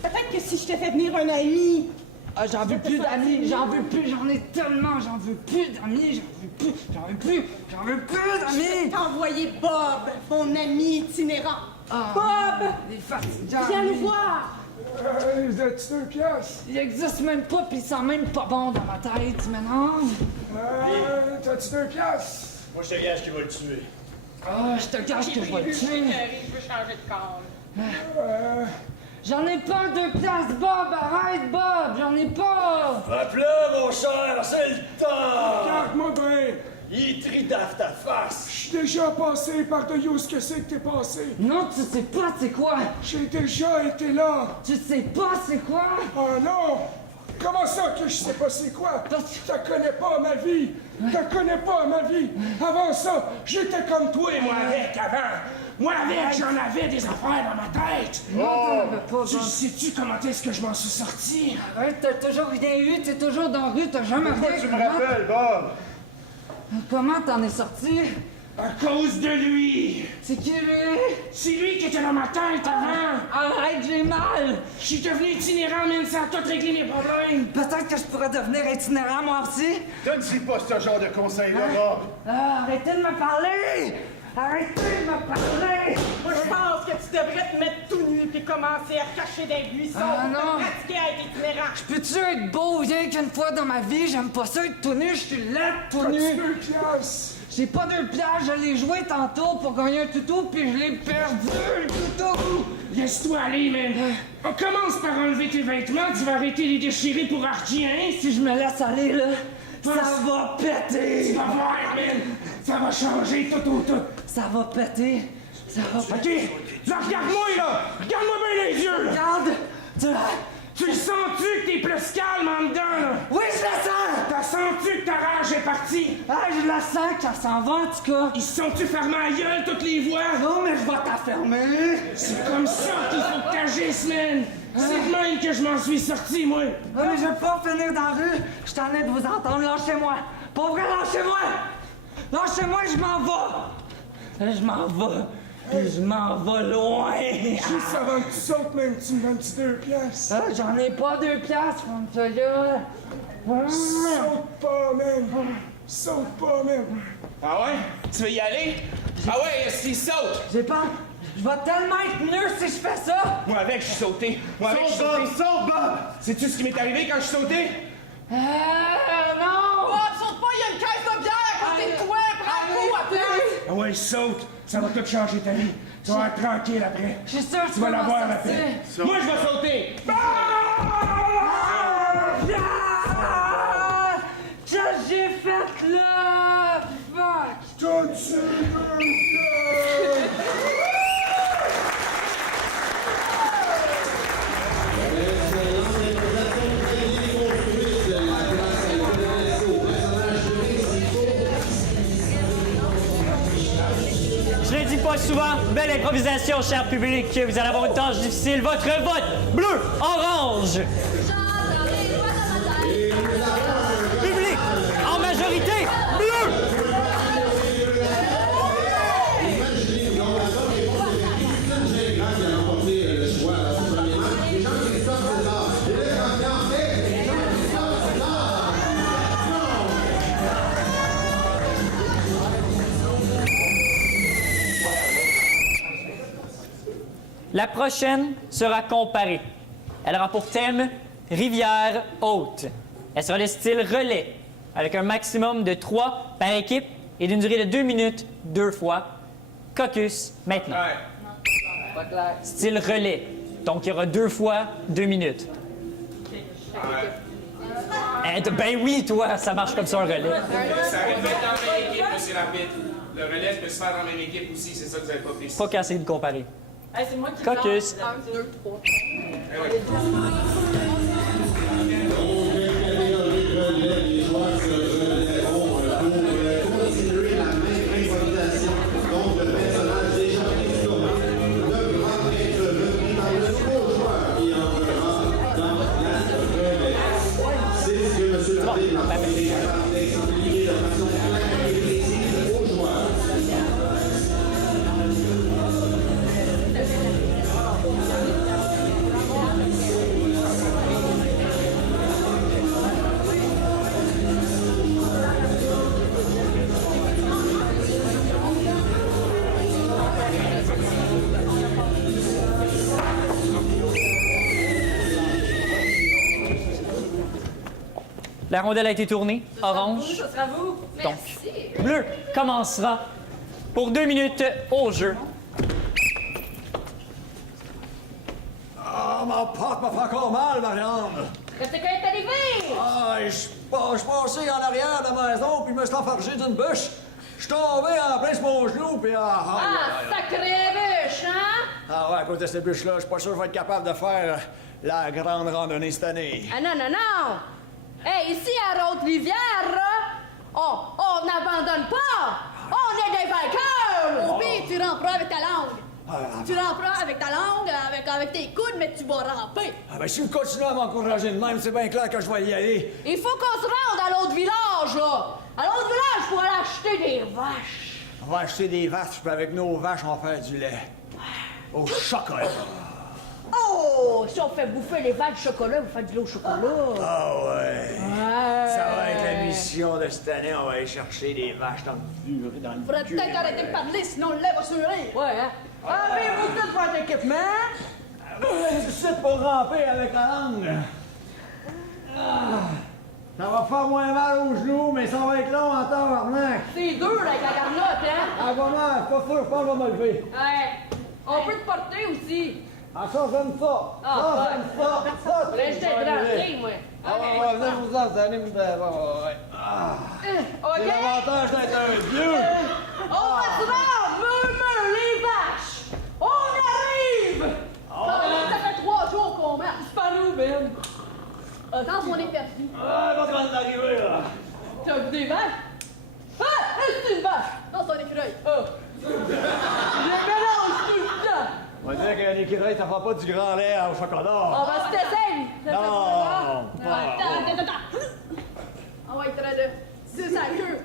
Peut-être que si je te fais venir un ami... Ah, j'en veux plus d'amis, j'en veux plus, j'en ai tellement, j'en veux plus d'amis, j'en veux plus d'amis! Je vais t'envoyer Bob, mon ami itinérant. Bob! Il est fatigant. Viens nous voir! Vous êtes 2 piastres? Il existe même pas, pis il sent même pas bon dans ma tête, maintenant. T'as-tu 2 piastres? Moi, je te gage qu'il va le tuer. Ah, je te gage que je vais le tuer. Je veux changer de corps. J'en ai pas 2 piastres, Bob! Arrête, Bob! J'en ai pas! Hop-là, mon cher, c'est le temps! Regarde-moi bien! Il tridaffe ta face! Je suis déjà passé par de où ce que c'est que t'es passé! Non, tu sais pas c'est quoi! J'ai déjà été là! Tu sais pas c'est quoi! Oh non! Comment ça que je sais pas c'est quoi? Tu te connais pas ma vie! Tu connais pas ma vie! Avant ça, j'étais comme toi, moi avec, avant! Moi avec, j'en avais des affaires dans ma tête! Non, t'en avais pas, Tu Bob. sais-tu comment est-ce que je m'en suis sorti? Arrête, t'as toujours rien eu, t'es toujours dans la rue, t'as jamais rien. Tu me rappelles, Bob? Comment t'en es sorti? À cause de lui! C'est qui lui? C'est lui qui était dans ma tête avant! Arrête, j'ai mal! Je suis devenu itinérant, mais ça a tout réglé mes problèmes! Peut-être que je pourrais devenir itinérant moi aussi? Donne-y pas ce genre de conseil-là, Bob! Ah, arrêtez de me parler! Arrêtez de me parler! Moi, je pense que tu devrais te mettre tout nu puis commencer à te cacher des buissons Ah, pour non. te pratiquer à être itinérant. Peux-tu être beau rien qu'une fois dans ma vie? J'aime pas ça être tout nu, je suis laid tout nu! As-tu 2 piastres? J'ai pas 2 piastres, je l'ai joué tantôt pour gagner un tuto, puis je l'ai perdu, le tuto! Laisse-toi aller, man! On commence par enlever tes vêtements, tu vas arrêter de les déchirer pour rien! Si je me laisse aller, là, ça va péter! Tu vas voir, man! Ça va changer tout. Ça va péter! Ça va péter! OK? Là, regarde-moi, là! Regarde-moi bien les yeux, là! Regarde! Tu le sens-tu que t'es plus calme en dedans, là? Oui, je la sens! T'as senti que ta rage est partie? Ah, je la sens que ça s'en va, en tout cas! Ils se sont-tu fermés à gueule, toutes les voix? Non, mais je vais t'affermer! C'est comme ça qu'il faut que t'agisses, man! C'est de même que je m'en suis sorti, moi! Non, mais je vais pas finir dans la rue! Je t'en ai de vous entendre, lâchez-moi! Pour vrai, lâchez-moi! Lâchez-moi, je m'en vais! Je m'en vais! Je m'en vais loin! Juste avant que tu sautes, man, tu me donnes-tu 2 piastres? Ah, j'en ai pas 2 piastres, comme ça, là! Saute pas, man! Saute pas, man! Ah ouais? Tu veux y aller? Ah ouais, s'il saute! J'ai pas... Je vais tellement être mieux si je fais ça! Moi avec, je suis sauté. Moi avec, je suis sauté. Saute, Bob! Sais-tu ce qui m'est arrivé quand je suis sauté? Non! Oh, saute pas, il y a une caisse de bière à côté de toi! Prends le coup à place! Ah ouais, saute! Ça va tout changer ta vie. Tu vas être tranquille après. Je suis sûr que Tu vas l'avoir, la sortir. paix. Moi, je vais sauter! Ah! que j'ai fait là? Fuck! Toutes ces deux-là! Je le dis pas souvent, belle improvisation, cher public. Vous allez avoir une tâche difficile. Votre vote bleu, orange. Public, en majorité, bleu. La prochaine sera comparée. Elle aura pour thème rivière haute. Elle sera de style relais, avec un maximum de 3 par équipe et d'une durée de 2 minutes 2 fois. Caucus maintenant. Ouais. Pas clair. Style relais. Donc il y aura 2 fois 2 minutes. Ben oui, toi, ça marche comme ça un relais. Ça arrive d'être dans la même équipe, c'est rapide. Le relais peut se faire dans la même équipe aussi, c'est ça que vous n'avez pas pris. Pas qu'à essayer de comparer. Hey, c'est moi qui Caucus. 1, 2, 3. Eh ouais. La rondelle a été tournée. Orange. Ça sera vous. Donc, bleu commencera pour 2 minutes au jeu. Ah, ma porte m'a fait encore mal, Marianne. Qu'est-ce qui est arrivé? Ah, je passais en arrière de la maison, puis je me suis enfargé d'une bûche. Je suis tombé en plein sur mon genou, puis Sacré bûche, hein? Ah ouais, à cause de cette bûche-là, je suis pas sûr que je vais être capable de faire la grande randonnée cette année. Ah non, non, non! Hey, ici à Haute-Rivière, on n'abandonne pas! On est des vainqueurs! Au pire, tu ramperas avec ta langue. Tu ramperas avec ta langue, avec tes coudes, mais tu vas ramper. Ah ben si vous continuez à m'encourager de même, c'est bien clair que je vais y aller. Il faut qu'on se rende à l'autre village, là! À l'autre village pour aller acheter des vaches! On va acheter des vaches, puis avec nos vaches, on va faire du lait. Au chocolat. Oh! Si on fait bouffer les vaches de chocolat, vous faites de l'eau au chocolat! Ah ouais. Ouais. Ça va être la mission de cette année, on va aller chercher des vaches dans le Faudrait cul. peut-être arrêter de parler, sinon le lait va surer. Ouais, hein? Avez-vous tout votre équipement? C'est pour ramper avec la langue. Ça va faire moins mal aux genoux, mais ça va être long en tabarnak. C'est dur, avec la garnotte, hein? Ah, vraiment, pas sûr, je pense que je vais me lever. Ouais. On peut te porter aussi. Ah, ça, j'aime ça. Ça, j'aime ça. Ça, Faudrait que je t'aide à rentrer, moi. Ah, ouais, venez vous en, vous allez me faire. Ouais. Ah. C'est l'avantage d'être un dieu. On va se rendre, les vaches! On arrive! Ça fait 3 jours qu'on marche. C'est pas nous, Ben. Quand on est perdu. Ah, pas quand d'arriver, là. T'as vu des vaches? Ah! C'est une vache! Non, c'est un écureuil. Je mélange tout le temps! On va dire qu'un écureuil, ça fera pas du grand lait au chocolat. On va se tester! Non! Attends. On va être de. C'est sa queue.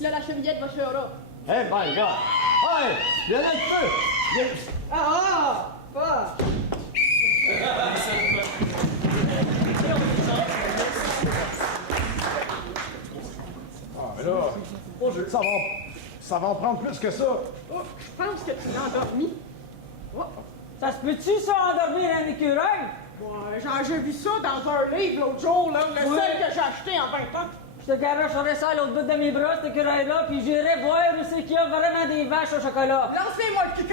Là, la chevillette va sur là. Hey, my God! Hey! Viens là, un peu! Ah! Pas! Ah, mais là, ça va en prendre plus que ça. Oh, je pense que tu l'as endormi. Ça se peut-tu, ça, endormir un écureuil? Ouais, j'ai vu ça dans un livre l'autre jour, là. Le seul que j'ai acheté en 20 ans. Je te garocherais ça à l'autre bout de mes bras, cet écureuil-là, puis j'irai voir où c'est qu'il y a vraiment des vaches au chocolat. Lancez-moi le kick.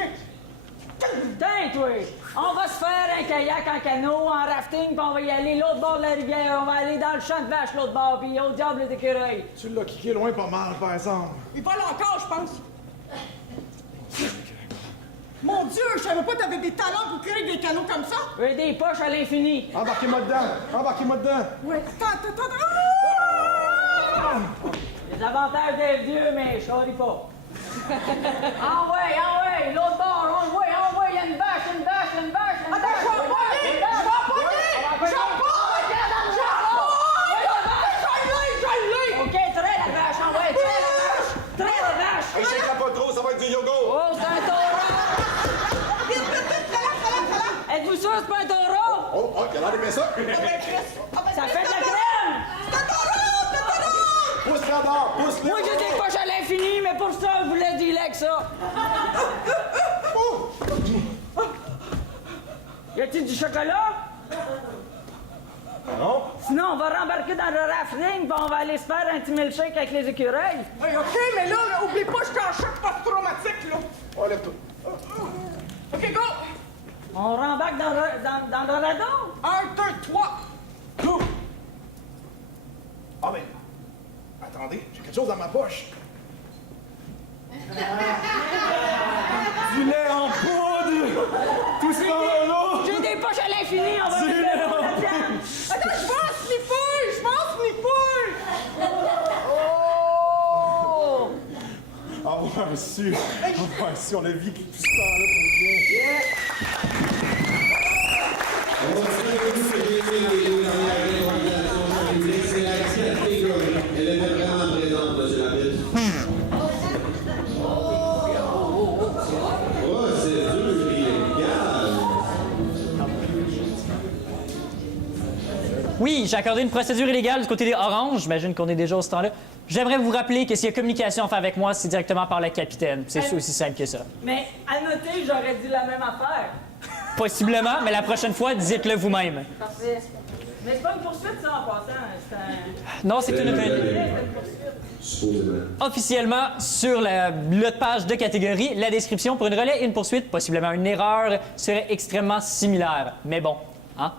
Tiens, toi! On va se faire un kayak en canot, en rafting, puis on va y aller l'autre bord de la rivière. On va aller dans le champ de vache l'autre bord, puis au diable les écureuils. Tu l'as kické loin pas mal, par exemple. Il vole encore, je pense. Mon Dieu, je savais pas que t'avais des talents pour créer des canaux comme ça. Oui, des poches à l'infini. Embarquez-moi dedans. Embarquez-moi dedans. Ouais, attends. Les avantages d'être vieux, mais je charrie pas. Ah ouais, l'autre bord, ah ouais, il y a une vache. Attends, je vais empoigner! OK, traite la vache, ah ouais, traite la vache. Échappe pas trop, ça va être du yoga. Oh, c'est un taureau. Êtes-vous sûr que c'est pas un taureau? Oh, il a l'air d'aimer ça. Ça fait de la crème. Pousse-le d'or, pousse-le. Moi, j'ai des poches à l'infini, mais pour ça, je vous laisse dealer avec ça. Y a-t-il du chocolat? Non. Sinon, on va rembarquer dans le rafting, puis on va aller se faire un petit milkshake avec les écureuils. Hey, OK, mais là, oublie pas, je suis en choc post-traumatique, là. Oh, lève-toi. OK, go! On rembarque dans le radeau. 1, 2, 3. Go! Ah, ben. Attendez, j'ai quelque chose dans ma poche. Du lait en poudre! Tout ça là! J'ai des poches à l'infini, on va Du mettre lait le en là-dedans. Attends, je m'en sniffer! Oh! Avoir su, on a vécu tout ce temps-là pour rien. On va faire une c'est la catégorie. Elle était vraiment présente, monsieur Lapide. Oh, c'est dur, illégal. Oui, j'ai accordé une procédure illégale du côté des Oranges. J'imagine qu'on est déjà au ce temps-là. J'aimerais vous rappeler que s'il y a communication à faire avec moi, c'est directement par le capitaine. C'est aussi simple que ça. Mais à noter, j'aurais dit la même affaire. Possiblement, mais la prochaine fois, dites-le vous-même. Parfait. Mais c'est pas une poursuite, ça, en passant. C'est un... Non, c'est une Officiellement, sur l'autre page de catégorie, la description pour une relais et une poursuite, possiblement une erreur, serait extrêmement similaire. Mais bon, hein?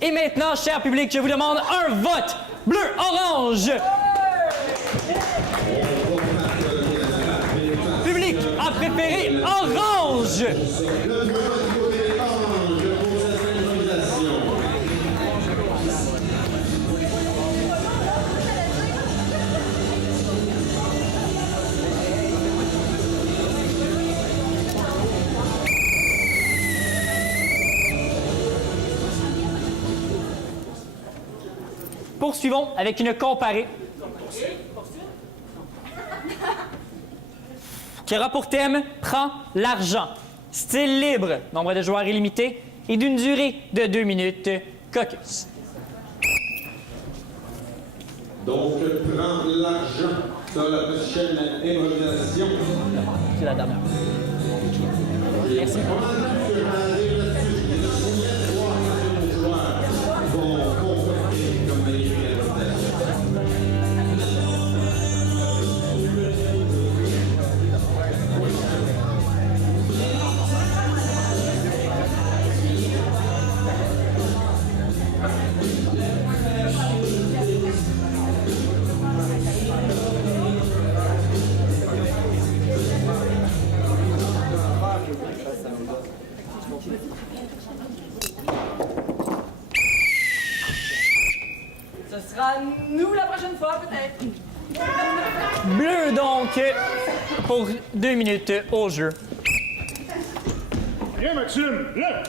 Et maintenant, cher public, je vous demande un vote bleu-orange! Public a préféré orange! Poursuivons avec une comparée qui aura pour thème « Prends l'argent ». Style libre, nombre de joueurs illimité et d'une durée de 2 minutes. Caucus. Donc, prends l'argent. Ça, la prochaine improvisation. C'est la dernière. Merci. Ce sera nous la prochaine fois, peut-être. Bleu, donc, pour 2 minutes au jeu. Viens, Maxime, viens!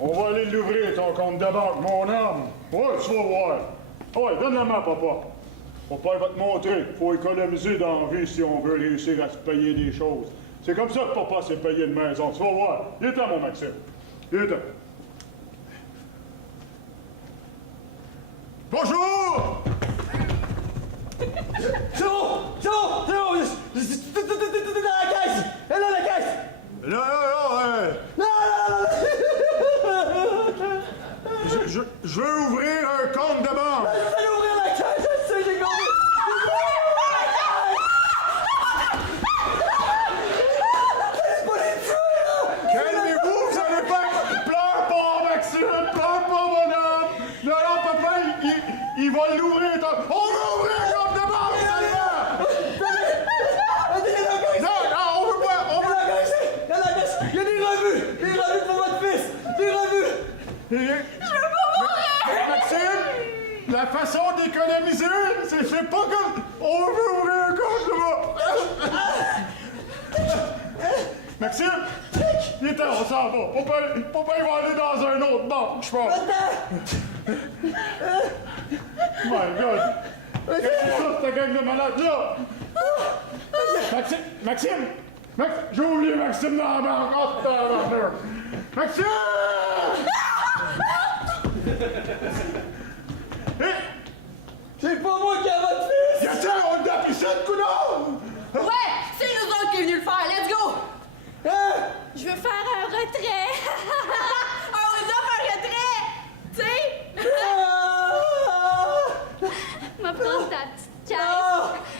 On va aller l'ouvrir, ton compte de banque, mon homme. Ouais, tu vas voir. Ouais, donne la main, papa. Papa va te montrer. Faut économiser dans la vie si on veut réussir à se payer des choses. C'est comme ça que papa s'est payé une maison. Tu vas voir. Viens-t'en, mon Maxime. Viens-t'en. Bonjour! C'est bon! C'est bon! C'est bon! Dans la caisse! Elle est dans la caisse! Non, je veux ouvrir un compte de banque. Allez ouvrir la caisse! Je sais, j'ai compris! Allez pas les tuer, là! Je veux pas mourir! Maxime, la façon d'économiser, c'est pas comme... On veut ouvrir un compte, là-bas! Maxime, il est temps, on s'en va. On peut y aller dans un autre banque, je pense. My God! Qu'est-ce que c'est ça, cette gang de malades, là? Maxime! J'ai oublié Maxime dans la banque! Oh, tabarnak! Maxime! C'est pas moi qui ai votre fils! Y'a ça, on l'a pris ça, le coudon! Ouais, c'est nous autres qui est venu le faire. Let's go! Je veux faire un retrait. Un retrait! Tu sais? Ma prendre ta petite caisse.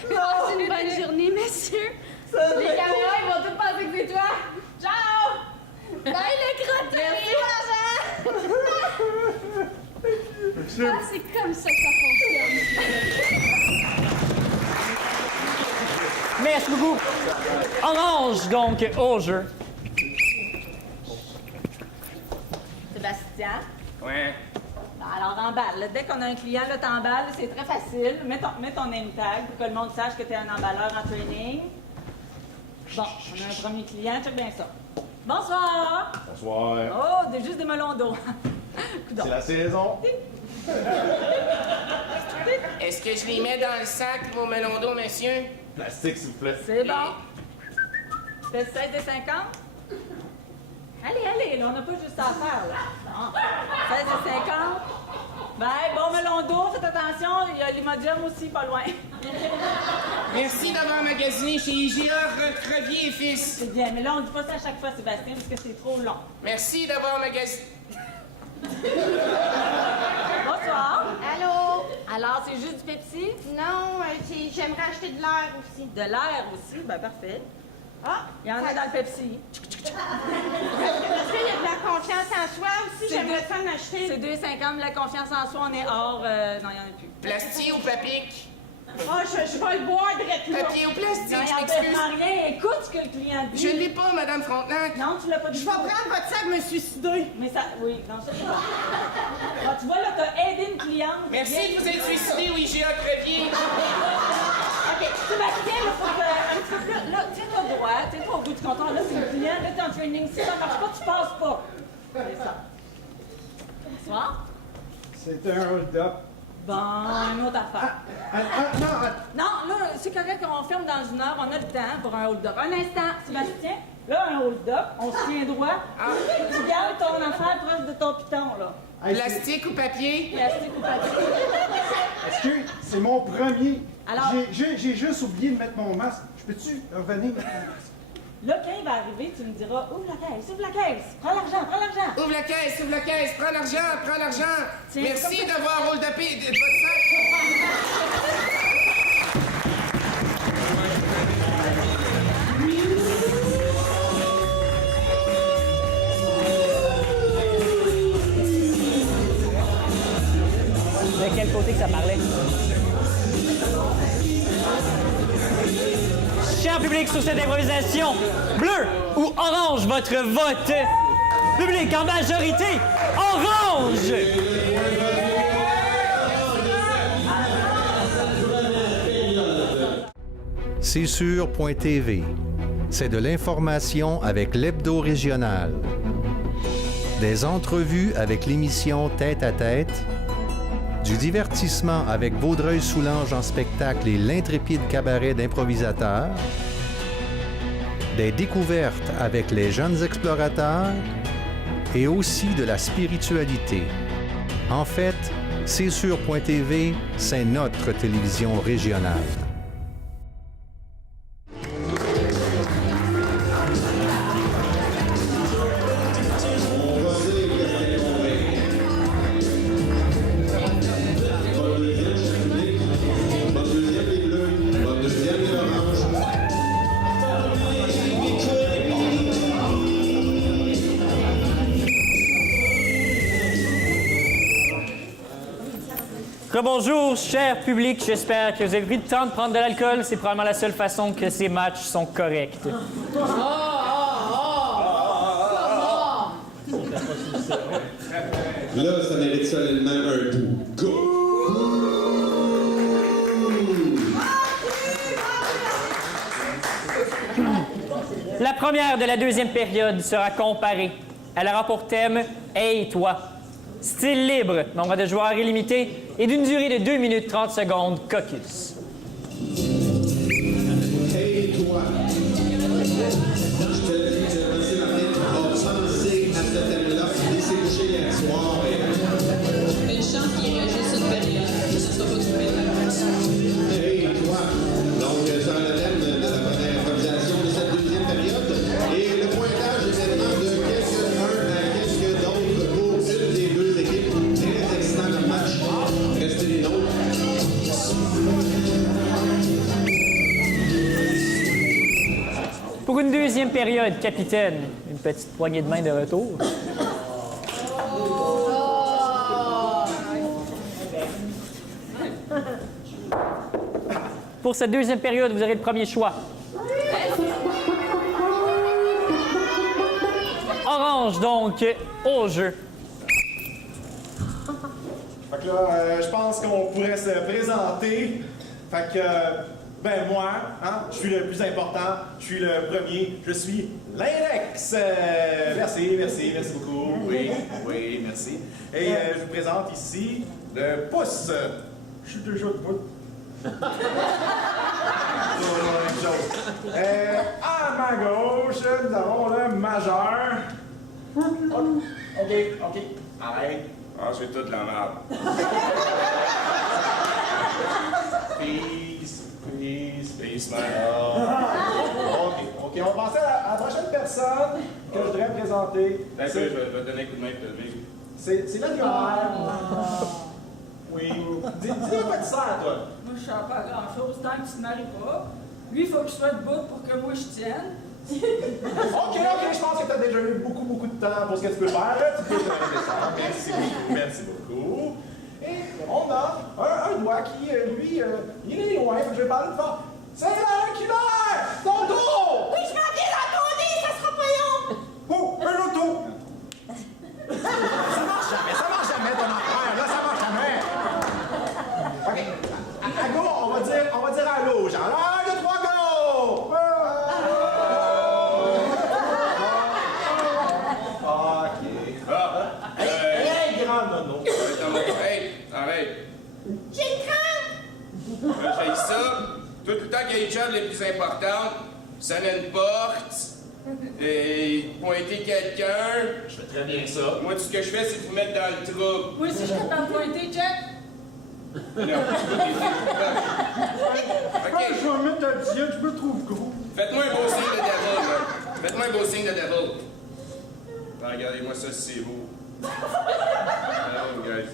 Passez une bonne journée, messieurs. Les caméras, ils vont tous penser que c'est toi. Ciao! Bye, le crotté! Merci, Maxime! Ah, c'est comme ça que ça fonctionne. Merci beaucoup. Orange, donc, au jeu. Sébastien? Ouais. Alors, emballe. Là, dès qu'on a un client, là, t'emballes. C'est très facile. Mets ton name tag pour que le monde sache que t'es un emballeur en training. Bon, on a un premier client. Check bien ça. Bonsoir! Bonsoir. Oh, juste des melons d'eau. C'est la saison. Est-ce que je les mets dans le sac, vos melons d'eau, monsieur? Plastique, s'il vous plaît. C'est bon. C'est 16 des 50? Allez, là, on n'a pas juste ça à faire, là. Bon. 16 des 50. Ben, bon melon d'eau, faites attention, il y a l'Imodium aussi, pas loin. Merci d'avoir magasiné chez IGA Crevier et Fils. C'est bien, mais là, on dit pas ça à chaque fois, Sébastien, parce que c'est trop long. Merci d'avoir magasiné... Bonsoir. Allô? Alors, c'est juste du Pepsi? Non, j'aimerais acheter de l'air aussi. De l'air aussi? Ben, parfait. Ah! Il y en a dans le Pepsi. Parce qu'il y a de la confiance en soi aussi, j'aimerais ça en acheter. C'est 2,50, la confiance en soi, on est hors... non, il n'y en a plus. Plastique ou papique? Ah, je vais le boire direct là. Papier ou plastique, Non, je il m'excuse. en rien. Écoute ce que le client dit. Je l'ai pas, Madame Frontenac. Non, tu l'as pas dit. Je vais prendre votre sac, me suicider. Mais ça... Oui, non, ça, c'est pas... Ah, tu vois, là, t'as aidé une cliente. Merci de vous être suicidé au IGA Crevier. OK, Sébastien, là, faut que... Un petit peu plus... Là, tiens-toi droit, tiens-toi au bout du comptoir. Là, c'est le client. Là, t'es en training. Si ça marche pas, tu passes pas. C'est ça. Bonsoir. C'était un hold-up. Bon, une autre affaire. Non, Non, là, c'est correct qu'on ferme dans une heure. On a le temps pour un hold-up. Un instant, Sébastien. Là, un hold-up, on se tient droit. Tu gardes ton affaire proche de ton piton, là. Plastique ou papier? Plastique ou papier. excuse, c'est mon premier. Alors- J'ai juste oublié de mettre mon masque. Je peux-tu revenir mettre mon masque? Là, quand il va arriver, tu me diras, ouvre la caisse, ouvre la caisse. Prends l'argent, prends l'argent. Ouvre la caisse, prends l'argent, prends l'argent. Tiens, Merci comme ça. d'avoir hold-upé de votre sac. De quel côté que ça parlait? Cher public sur cette improvisation, bleu ou orange votre vote? Public en majorité, orange! C'est sûr.tv. C'est de l'information avec l'hebdo régional. Des entrevues avec l'émission Tête à tête. Du divertissement avec Vaudreuil-Soulanges en spectacle et l'intrépide cabaret d'improvisateurs. Des découvertes avec les jeunes explorateurs. Et aussi de la spiritualité. En fait, C'est sûr.tv, c'est notre télévision régionale. Bonjour, cher public, j'espère que vous avez pris le temps de prendre de l'alcool. C'est probablement la seule façon que ces matchs sont corrects. Là, ça mérite seulement un bout. Go! La première de la deuxième période sera comparée. Elle aura pour thème « Hey, toi ». Style libre, nombre de joueurs illimité et d'une durée de 2 minutes 30 secondes, caucus. Hey, toi! Je te le dis, j'ai lancé ma tête à penser à ce thème-là. Laissez coucher hier soir. Une chance qu'il y ait juste une période. Ce sera pas du période. Hey, toi! Donc, ça a le thème de la première improvisation de cette deuxième période. Et le pointage est maintenant de quelques-uns à quelques d'autres pour une des deux équipes. Très excitant comme match. Restez les nôtres. Pour une deuxième période, capitaine, une petite poignée de main de retour. Pour cette deuxième période, vous aurez le premier choix. Orange, donc, au jeu. Fait que là, je pense qu'on pourrait se présenter. Fait que, ben moi, hein, je suis le plus important, je suis le premier, je suis l'index. Merci beaucoup. Oui, merci. Et je vous présente ici le pouce. Je suis déjà debout. À ma gauche, nous avons le majeur. OK, arrête. Ah, c'est toute la merde. Peace, man. OK, on va passer à la prochaine personne que je voudrais présenter. Je vais te donner un coup de main pour te lever. C'est l'annuaire. Oui. Dis-nous quoi tu sers, toi. Moi, je sers pas à grand-chose tant que tu te maries pas. Lui, il faut qu'il soit debout pour que moi, je tienne. OK, je pense que tu as déjà eu beaucoup de temps pour ce que tu peux faire. Tu peux te manifester. Merci beaucoup. Et on a un doigt qui, lui, il est loin, fait que je vais parler de fort. C'est l'inculaire! Ton tour! Oui, je m'en viens dans ton nez, ça sera pas long! Oh, un auto! Ça marche jamais, ton affaire, là, ça marche jamais! OK, à go, on va dire allô, genre, 1, 2, 3, go! OK. Hey, grand nono! Hey, arrête! J'ai une crampe! J'ai ça. Tout le temps qu'il y a les jobs les plus importantes, sonner une porte, et pointer quelqu'un. Je fais très bien ça. Moi, tout ce que je fais, c'est vous mettre dans le trou. Moi aussi, je suis capable de pointer, Jack. Non, OK. Je vais mettre un diète, je me trouve gros. Faites-moi un beau signe de devil, là. Faites-moi un beau signe de devil. Ah, regardez-moi ça si c'est beau. Hello, guys.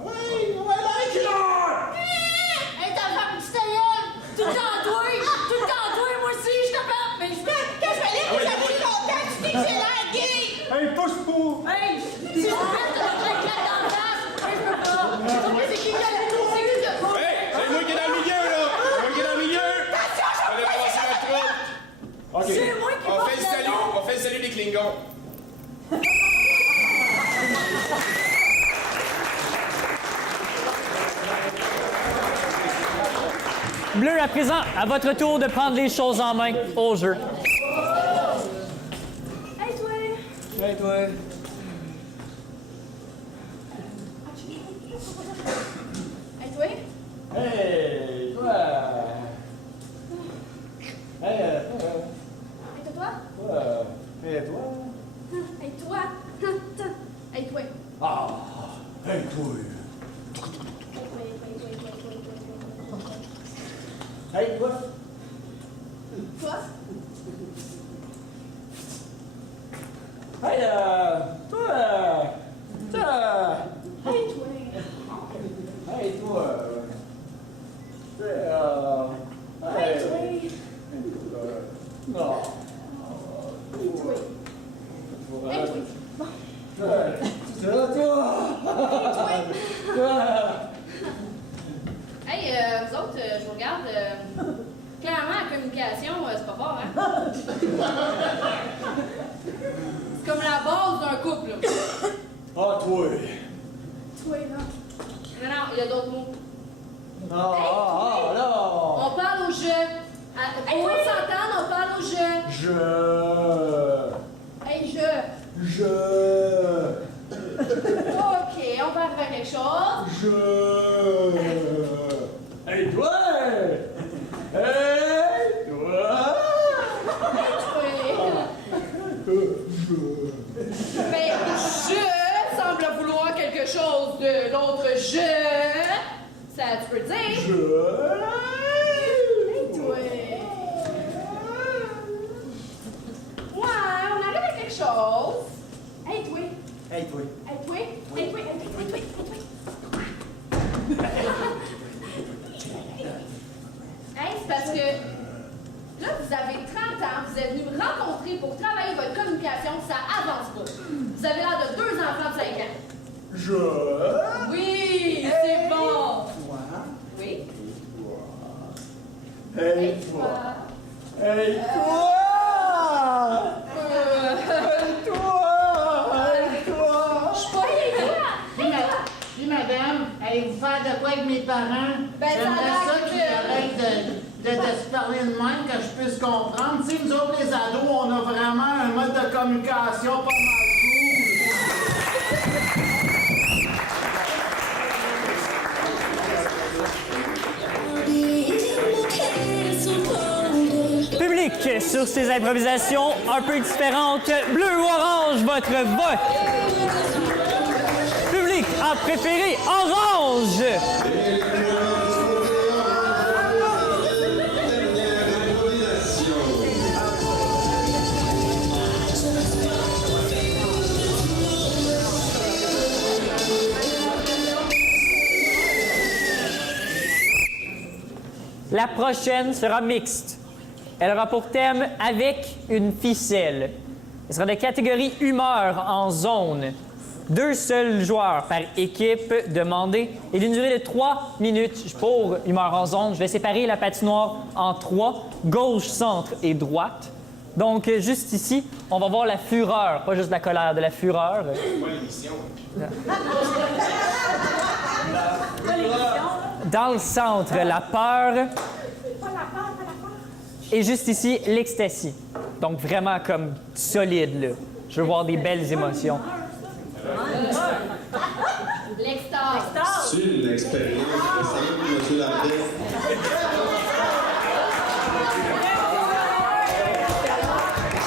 Oui, l'inculaire! Hey, t'as fait une petite gueule! Tout le temps toi, moi aussi, je suis capable! Mais quand je vais lire, ça fait longtemps que tu dis que j'ai l'air gay! Hey, pousse pas! Hey, si je pète, tu vas te faire claque dans la face! Hey, je peux pas! C'est qui qui a la tour? C'est qui qui a la tour? Hey, c'est moi qui est dans le milieu, là! C'est moi qui est dans le milieu! Attention, je Allez, vais passer dans le trou! OK. C'est moi qui porte le nom! On fait le salut des Klingons. Bleu, à présent, à votre tour de prendre les choses en main au jeu. Hey, toi! Hey, toi. Hey, toi! Hey, toi! Hey, Hey, toi! Hey, toi! Hey, toi! Hey, toi! Ah! Hey, toi! Hey, toi! Toi? Hey, toi! Hey, toi! Hey, toi! Hey, toi! Non! Hey, toi! Hey, toi! Hey, vous autres, je vous regarde. Clairement, la communication, c'est pas fort, hein? C'est comme la base d'un couple. Ah, toi. Toi, là. Non, il y a d'autres mots. Là. On parle au jeu. Pour s'entendre, on parle au jeu. Hey, Je. OK, on va faire quelque chose. Hey, toi! Mais je semble vouloir quelque chose de l'autre je. Ça, tu peux dire. Hey, toi. Ouais, on arrive à quelque chose. Hey, toi. Hey, toi. Hey, toi. Hey, toi. Hey, toi. Hey, c'est parce que là, vous avez 30 ans, vous êtes venus me rencontrer pour travailler votre communication, ça avance pas. Vous avez l'air de 2 enfants de 5 ans. Oui, c'est bon. Toi. Oui. Hey, toi. Hey, toi. Je suis pas Puis madame, allez-vous faire de quoi avec mes parents? Ben, J'aimerais ça ça qu'ils arrêtent de se parler de même, que je puisse comprendre. Tu sais, nous autres, les ados, on a vraiment un mode de communication pas mal Public, sur ces improvisations un peu différentes, bleu ou orange, votre vote. Public a préféré orange. La prochaine sera mixte. Elle aura pour thème « Avec une ficelle ». Elle sera de catégorie humeur en zone. 2 seuls joueurs par équipe demandés et d'une durée de 3 minutes pour humeur en zone. Je vais séparer la patinoire en 3, gauche, centre et droite. Donc, juste ici, on va voir la fureur, pas juste la colère, de la fureur. Dans le centre, la peur. Et juste ici, l'ecstasy. Donc, vraiment comme solide, là. Je veux voir des belles émotions. C'est une expérience récente, M. Larbet.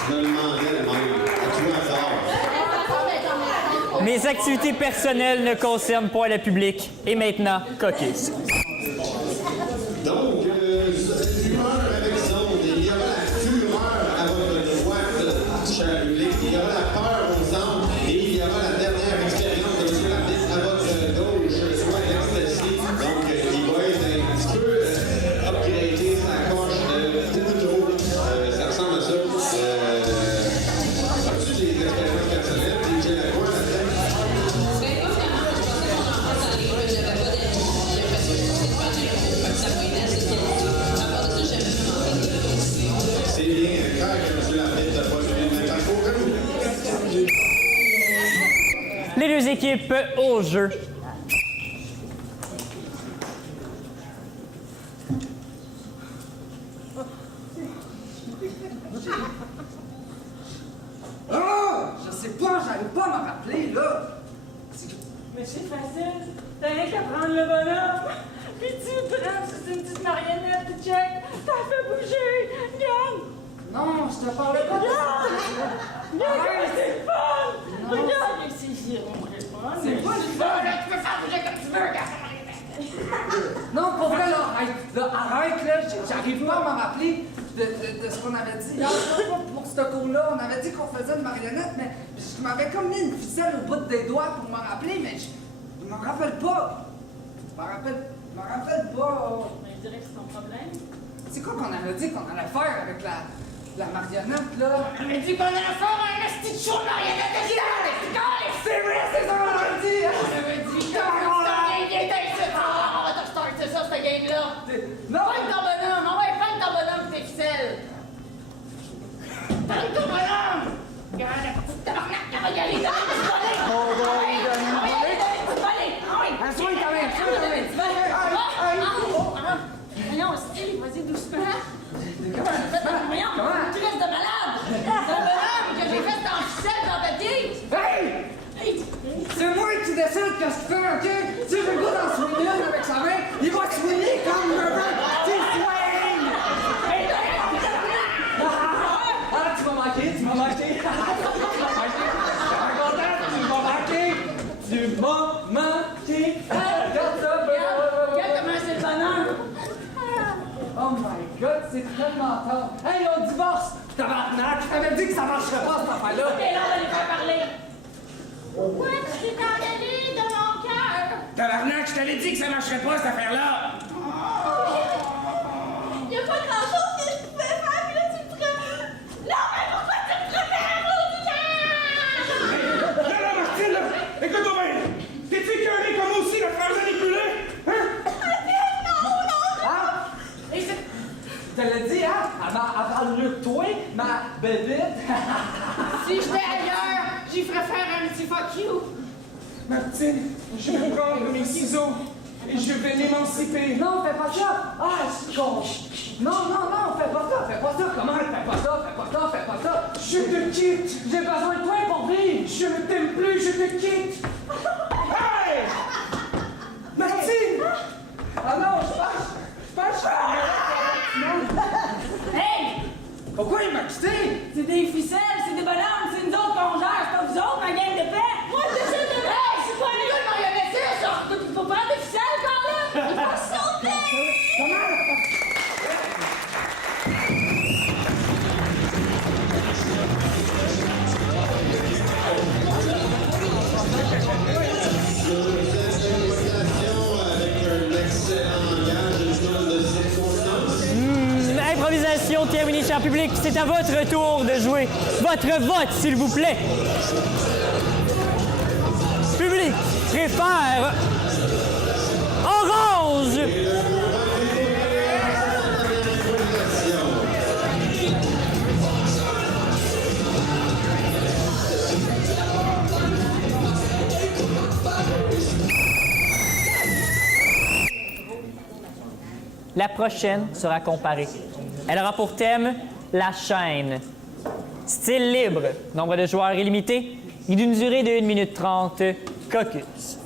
Je me demandais même, as-tu hasard? Mes activités personnelles ne concernent pas le public. Et maintenant, coquille. Donc, l'humeur avec zone, il y aura la fureur à votre droite, cher public, il y aura la peur au centre, et il y aura la dernière expérience de M. Larbet à votre gauche, soit l'ecstasy. Donc, il va être un petit peu upgradé sa coche de plutôt. Ça ressemble à ça. As-tu des expériences personnelles? DJ Lacroix, là-dedans? C'est bien clair que M. Larbet n'a pas suivi le même parcours que nous. Les 2 équipes au jeu. Je sais pas, j'arrive pas à m'en rappeler, là. Mais c'est facile. T'as rien qu'à prendre le bonhomme. Puis tu le prends, c'est une petite marionnette, tu check. T'as fait bouger. Regarde. Non, je te parlais pas de ça. Regarde, c'est le fun. Regarde, c'est fun. C'est pas le fun. Là, tu peux faire bouger comme tu veux, regarde. Non, pour vrai, là, arrête, là, j'arrive pas à m'en rappeler de ce qu'on avait dit. Pas pour ce cours-là, on avait dit qu'on faisait une marionnette, mais je m'avais comme mis une ficelle au bout des doigts pour m'en rappeler, mais je m'en rappelle pas. Je m'en rappelle pas. Mais je dirais que c'est ton problème. C'est quoi qu'on avait dit qu'on allait faire avec la marionnette, là? On avait dit qu'on allait faire un esti de show de marionnette de C'est vrai, c'est ça qu'on avait dit! On avait dit qu'on on va te starter ça, cette game-là. Non! Fais ton bonhomme, on va faire ton bonhomme tes ficelles. Fais ton bonhomme! Regarde, tabarnak, on va y aller! lui donner un petit volet! On va lui donner un Oui, volet. lui donner un petit volet! Ah oui! Assois quand même, assois quand même. Voyons, Steve, vas-y doucement. Voyons, tu restes de malade! C'est un bonhomme que j'ai fait en ficelle dans ta tête! Hey! C'est moi qui décide qu'est-ce qu'il fait, OK? Si je le goût dans swing avec sa main, il va swinger comme un veut. Tu swing! Ah, tu m'as manqué, tu m'as manqué. Tu m'as manqué. Tu m'as manqué. Regarde ça, Regarde comment c'est le bonheur! Oh my God, c'est tellement tard. Hey, on divorce! Tabarnak! Je t'avais dit que ça marcherait pas, cette affaire-là. Ok, là, on va les faire parler. Pourquoi tu t'es engueulé de mon cœur? Tabarnak, je t'avais dit que ça marcherait pas, cette affaire-là! Il y a pas grand-chose que je pouvais faire, puis là, tu me prends... Non, mais pourquoi tu me prends Là, là, Martine, là! Écoute-moi bien! T'es-tu écœuré comme moi aussi de te faire manipuler? Hein? Ah! Et c'est... Je te l'ai dit, hein? Elle parle mieux que toi, ma bébite. Si j'étais ailleurs, j'y ferais faire un petit fuck you. Martine, je vais prendre mes ciseaux et je vais l'émanciper. Non, fais pas ça! Ah, je suis con! Non, fais pas ça, fais pas ça! Comment? Fais pas ça! Je te quitte! J'ai besoin de toi pour vivre! Je ne t'aime plus, je te quitte! Hey! Martine! Ah non, je pense Hey! Pourquoi il m'a quitté? C'est des ficelles, c'est des bonhommes, c'est nous autres qu'on gère, c'est pas vous autres, ma gang de paix! Moi, je sais de hey, c'est quoi les gars de marionnettes, ça? Faut prendre des ficelles, quand même! Il faut sauter! Improvisation terminée, cher public. C'est à votre tour de jouer. Votre vote, s'il vous plaît. Public préfère orange. La prochaine sera comparée. Elle aura pour thème la chaîne. Style libre, nombre de joueurs illimité et d'une durée de 1 minute 30. Caucus.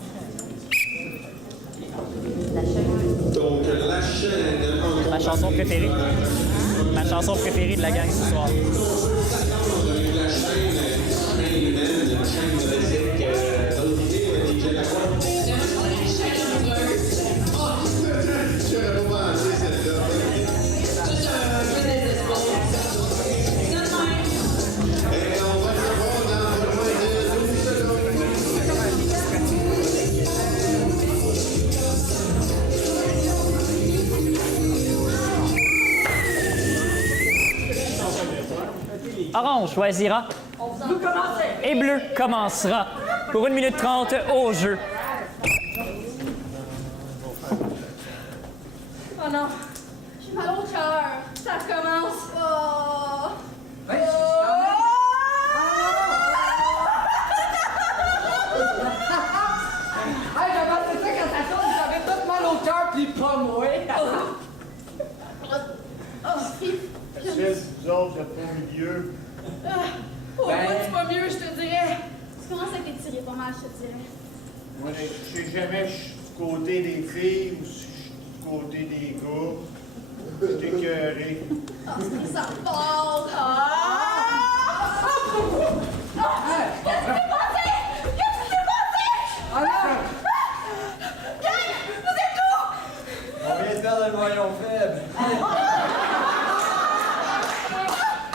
Donc, la chaîne... Ma chanson préférée. Ma chanson préférée de la gang ce soir. La chaîne humaine, une chaîne de musique, d'autres idées, DJ Lacroix? J'aurais pas pensé celle-là. Et on va le savoir dans pas loin de 12 secondes. Orange choisira et bleu commencera pour 1 minute 30 au jeu. Oh non, j'ai mal au cœur. Ça recommence. Oh. Hey, comment c'est ça quand ça tourne, j'avais tout mal au cœur pis pas moi. Est-ce que vous autres, vous êtes au milieu? Oh, moi, c'est pas mieux, je te dirais. Tu commences à t'étirer pas mal, je te dirais. Moi, je sais jamais si je suis du côté des filles ou si je suis du côté des gars. Je suis écœuré. Ah, ça part! Qu'est-ce qui s'est passé? Qu'est-ce qui s'est passé? Ah non! Gang, vous êtes où? On vient de perdre le maillon faible.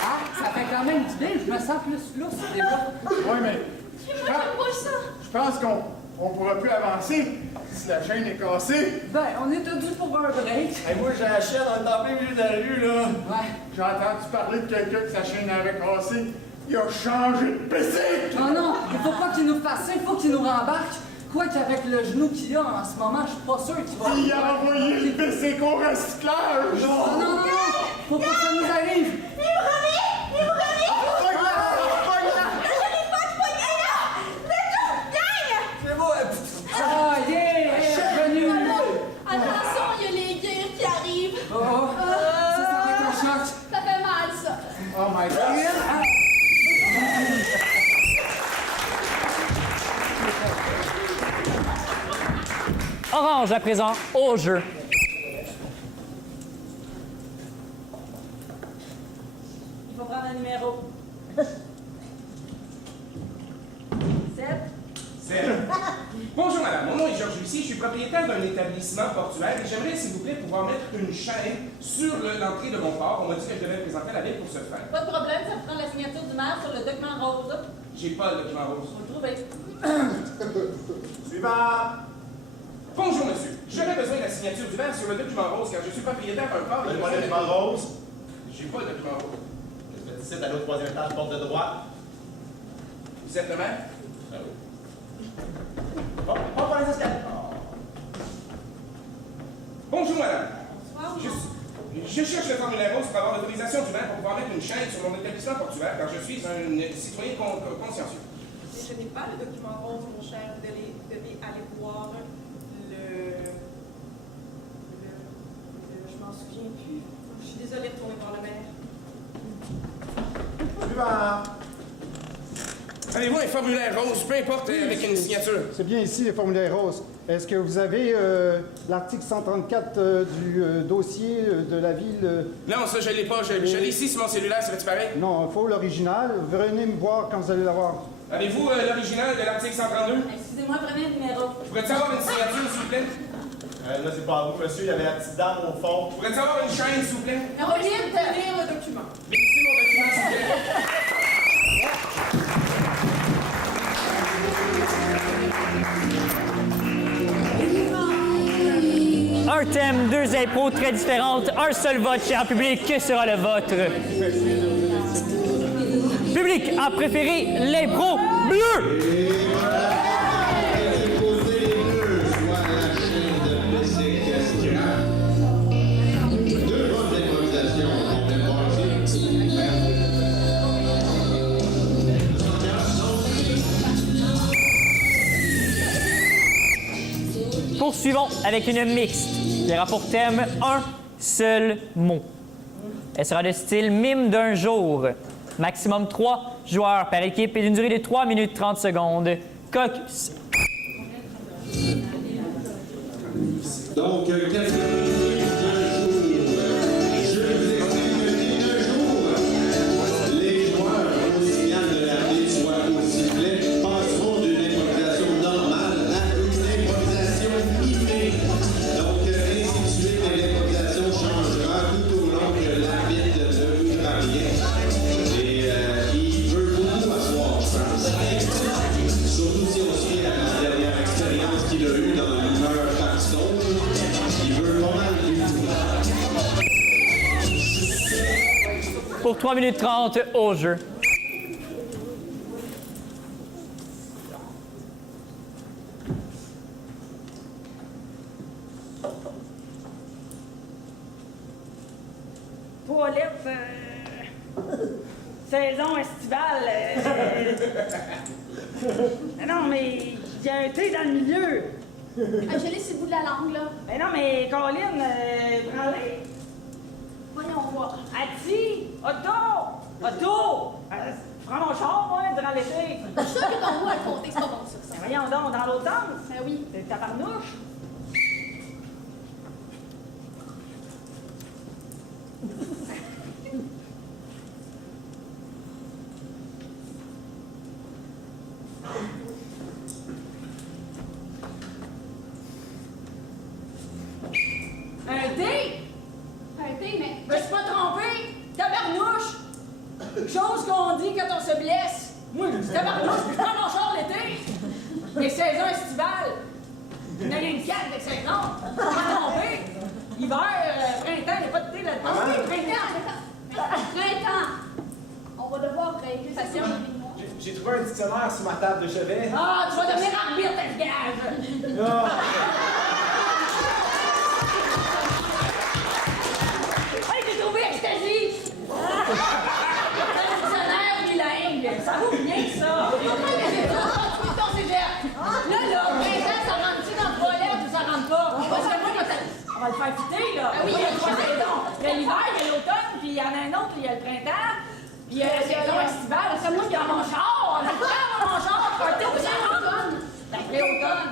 Ah, ça fait quand même du bien, je me sens plus lousse, des fois. Oui, mais Moi, j'aime pas ça. je pense qu'on ne pourra plus avancer si la chaîne est cassée. Ben, on est dû pour un break. Hey, moi, j'ai la chaîne, on est en plein milieu de la rue, là. Ouais. J'ai entendu parler de quelqu'un que sa chaîne avait cassée. Il a changé de PC! Non, non, il faut pas qu'il nous fasse ça, il faut qu'il nous rembarque. Quoi qu'avec le genou qu'il a en ce moment, je suis pas sûr qu'il va... Il a envoyé le PC qu'au recyclage! Non, non, non, non! Faut pas que ça nous arrive! Il me revient! Il me revient! Pogne-la! Je l'ai pas pogné là! Orange, à présent, au jeu. Il faut prendre un numéro. 7. Bonjour madame, mon nom est Georges Lucie, je suis propriétaire d'un établissement portuaire et j'aimerais s'il vous plaît pouvoir mettre une chaîne sur l'entrée de mon port. On m'a dit que je devais me présenter à la ville pour ce faire. Pas de problème, ça prend la signature du maire sur le document rose. J'ai pas le document rose. Faut le trouver. Suivant! Bonjour monsieur, j'aurais besoin de la signature du maire sur le document rose car je suis propriétaire d'un port. Donne-moi le document rose. J'ai pas le document rose. Je vais te ici, d'aller au troisième étage, porte de droite. Vous êtes le maire? Ah oui. Bon, on va les escaliers. Bonjour madame. Je cherche le formulaire rose pour avoir l'autorisation du maire pour pouvoir mettre une chaîne sur mon établissement portuaire car je suis un citoyen consciencieux. Je n'ai pas le document rose, mon cher. Vous devez aller voir je m'en souviens plus. Je suis désolée de retourner voir le maire. Suivant! Avez-vous un formulaire rose, peu importe, avec une signature? C'est bien ici, les formulaires roses. Est-ce que vous avez l'article 134 du dossier de la ville? Non, ça, je l'ai pas. Je l'ai ici sur mon cellulaire, ça fait-tu pareil? Non, il faut l'original. Venez me voir quand vous allez l'avoir. Avez-vous l'original de l'article 132? Excusez-moi, prenez un numéro. Je pourrais-tu avoir une signature, s'il vous plaît? Là, c'est pas à vous, monsieur. Il y avait la petite dame au fond. Je pourrais-tu avoir une chaîne, s'il vous plaît? Veuillez obtenir le document. Ici, mon document, s'il vous plaît. Un thème, deux impôts très différentes, un seul vote, cher public. Que sera le vôtre? Public a préféré l'impro bleu. Poursuivons avec une mixte qui aura pour thème un seul mot. Elle sera de style mime d'un jour. Maximum 3 joueurs par équipe et d'une durée de 3 minutes 30 secondes. Caucus. Donc, quelqu'un qui je vous explique que d'un jour, les joueurs au signal de l'arbitre, soit au sifflet, passeront d'une improvisation normale à une improvisation immigrée. Donc, ainsi de suite, l'improvisation changera tout au long que l'arbitre ne voudra rien. Et il veut beaucoup asseoir, je pense. Surtout si on suit la dernière expérience qu'il a eue dans l'humeur Paxton. Il veut pas mal Pour 3 minutes 30 au jeu. Toilette, saison estivale. Non, mais il y a un thé dans le milieu. Je l'ai sur le bout de la langue, là. Mais non, mais Colline, prends-les. Voyons voir. Ati, Otto, prends mon char, moi, durant l'été. Je suis sûre que ton mot à compter, c'est pas bon, ça. Mais voyons donc, dans l'autre sens. Ben oui. C'est tabarnouche. Un thé? Un thé, mais... Je me suis pas trompée! Tabarnouche! Chose qu'on dit quand on se blesse. Moi, je dis tabarnouche, puis je prends mon char l'été. Les saisons estivales. Il y en a une carte de saison. Je me suis pas trompée. Hiver, printemps, il n'y a pas de thé là-dedans. Printemps! On va devoir prêter patient. J'ai trouvé un dictionnaire sur ma table de chevet. Ah, tu vas devenir arbitre, t'as le gage! Non. Hey, j'ai trouvé ecstasy! Un dictionnaire bilingue. Ça vaut bien, ça! Ton cégep! Là, printemps, ça rentre-tu dans le toilette ou ça rentre pas? Parce que moi, on va le faire fitter, là. Ah oui, il y a 3 saisons. Il y a l'hiver, il y a l'automne, puis il y en a un autre, il y a le printemps. Puis il y a la saison estivale. C'est moi qui ai mon char. J'ai pas mon char. Je vais être au automne. L'après-automne.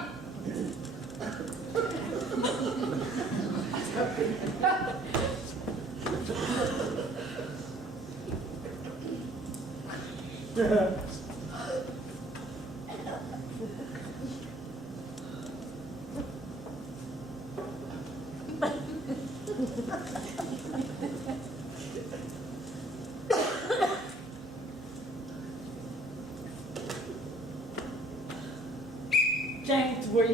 Quinte-toi.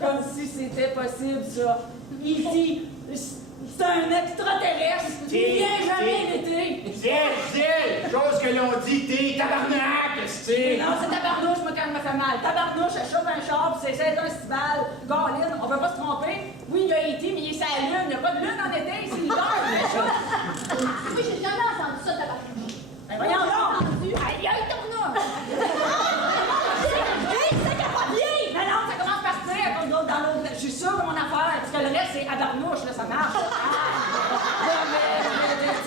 Comme si c'était possible, ça. Ici, c'est un extraterrestre. Tu viens jamais l'été. Gilles! Chose que l'on dit, t'es tabarnak, c'est. Non, c'est tabarnouche, moi, quand elle me fait mal. Tabarnouche, elle chauffe un char, puis c'est saison estivale. Galine, on peut pas se tromper. Oui, il y a été, mais il est sa lune. Il n'y a pas de lune en été, c'est l'hiver, mais ça. Oui, j'ai jamais entendu ça, tabarnouche. Ben voyons donc. Entendu? Aïe, aïe, tournois. Mais non, ça commence par C, à cause d'autres dans l'autre. Je suis sûre de mon affaire, parce que le reste, c'est abarnouche, là, ça marche.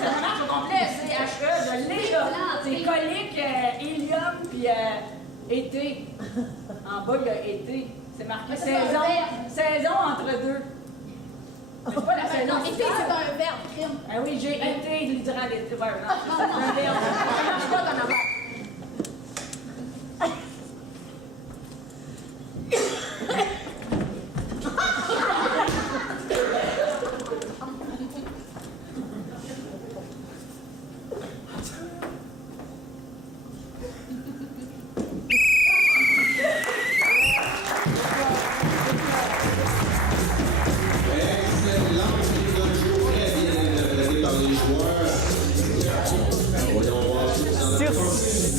Ça marche au complet, c'est HE, je l'ai, là. C'est colique, hélium, puis été. En bas, il y a été. C'est marqué saison. Saison entre deux. C'est pas la saison. Non, été, c'est un verbe, crime. Ah oui, j'ai été durant l'été. Ouais, non, c'est un verbe. Ça marche pas ton affaire. Sur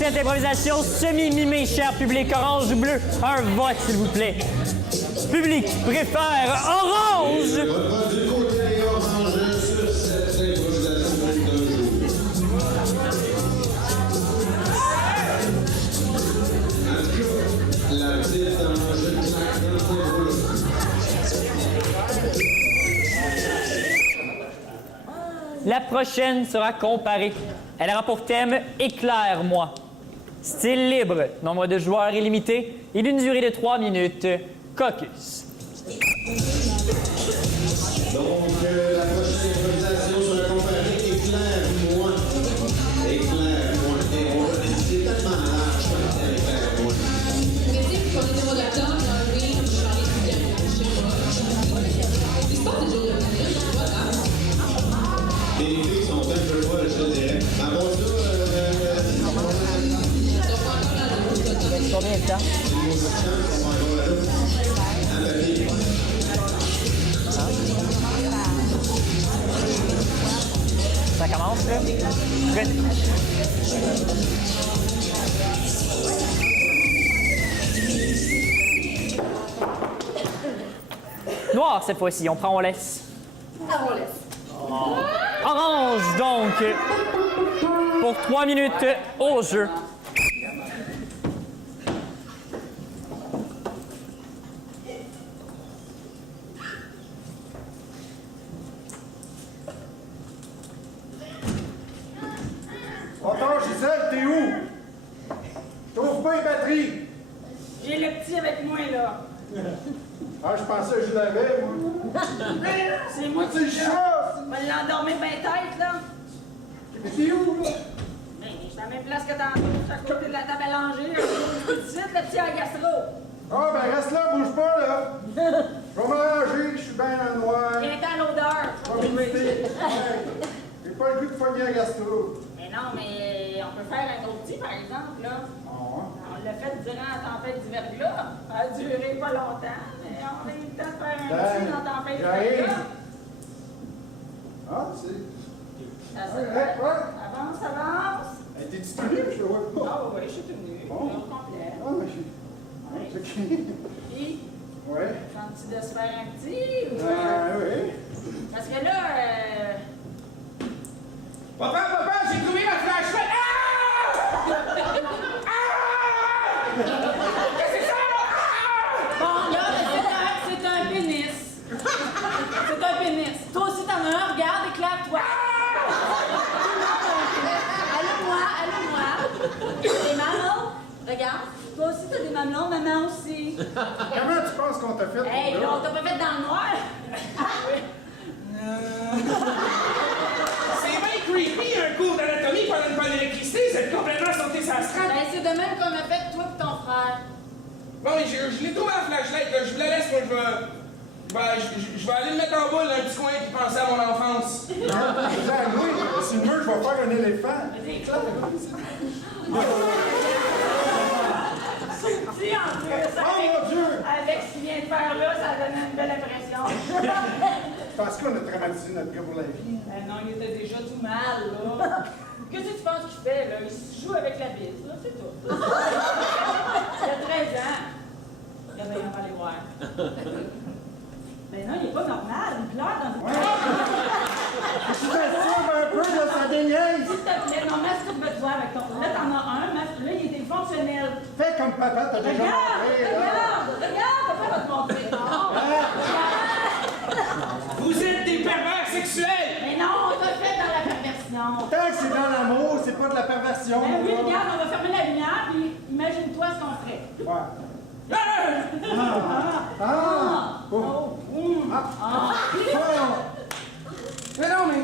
cette improvisation semi-mimée, cher public orange ou bleu, un vote, s'il vous plaît. Public préfère orange! Du côté orange sur cette improvisation d'un jour. La petite ange claque dans le rouleau. La prochaine sera comparée. Elle aura pour thème « Éclaire-moi ». Style libre, nombre de joueurs illimité et d'une durée de 3 minutes. Caucus. Donc, la prochaine improvisation sera comparée Éclaire-moi. Éclaire-moi. Et on va c'est tellement large, Éclaire-moi. Mais tu sais, quand on était rédacteur, on a oui, je parlais de bien, je sais pas. C'est pas des jours de venir, je vois là. Les filles sont un peu folles, je te dirais. À mon tour, Combien de temps? Ça commence, là? Prêt? Noir, cette fois-ci. On prend, on laisse. Ah, on laisse. Orange, donc, pour 3 minutes au jeu. Attends, Gisèle, t'es où? Je trouve pas les batteries. J'ai le petit avec moi, là. Ah, je pensais que je l'avais, moi. C'est moi qui C'est le chat! va l'endormir bien tête, là. Mais t'es où, là? Mais je suis à la même place que tantôt, je suis à côté de la table à langer, un gros petit site, le petit à gastro. Ah, ben reste là, bouge pas, là. Je vais m'arranger, je suis bien dans le noir. Il est à l'odeur. Je vais m'imiter. J'ai pas le goût de fogner un gastro. Mais non, mais on peut faire un autre petit, par exemple, là. On l'a fait durant la tempête du verglas. Ça a duré pas longtemps, mais on a eu le temps de faire un petit dans la tempête du verglas. Ah, c'est... Avance, avance. Hey, t'es-tu tout nu? Je te vois pas. Ah oui, je suis tout nu. Bon. Au complet. Ah, mais je suis... Ouais, c'est OK. Puis, Ouais. sens-tu de se faire un petit ou... Oui. Parce que là, Papa, j'ai trouvé ma flashlight! Ah! Qu'est-ce que c'est ça, là? bon, là, c'est un pénis. C'est un pénis. Toi aussi, t'en as un. Regarde, éclaire-toi. Allume-moi. Des mamelons. Regarde. Toi aussi, t'as des mamelons. Maman aussi. Comment tu penses qu'on t'a fait? Hey, là, on t'a pas fait dans le noir. C'est bien creepy, un cours d'anatomie pendant une panne d'électricité, c'est complètement sauté sa strate. Ben, Bon, je l'ai trouvé à la flashlight, là. Je vous la laisse, moi, je vais aller me mettre en boule dans un petit coin qui pensait à mon enfance. Oui, c'est mieux, je vais faire un éléphant. Si, en plus, avec ce qu'il vient de faire là, ça donne une belle impression. Parce qu'on a traumatisé notre gars pour la vie. Non, il était déjà tout mal, là. Qu'est-ce que tu penses qu'il fait, là? Il se joue avec la bise, là, c'est tout. Il a 13 ans. Regardez, on va aller voir. Mais non, il est pas normal, il pleure dans une... Tu t'assumes un peu de sa déniaise. S'il te plaît, non, masturbe-toi avec ton... Là, t'en as un, là, il était fonctionnel. Fais comme papa, t'as déjà montré. Regarde, papa va te montrer. Vous êtes des pervers sexuels! Mais non, on t'a fait dans la perversion. Tant que c'est dans l'amour, c'est pas de la perversion. Ben oui, regarde, on va fermer la lumière, puis imagine-toi ce qu'on ferait. Ouais. Mais non, mais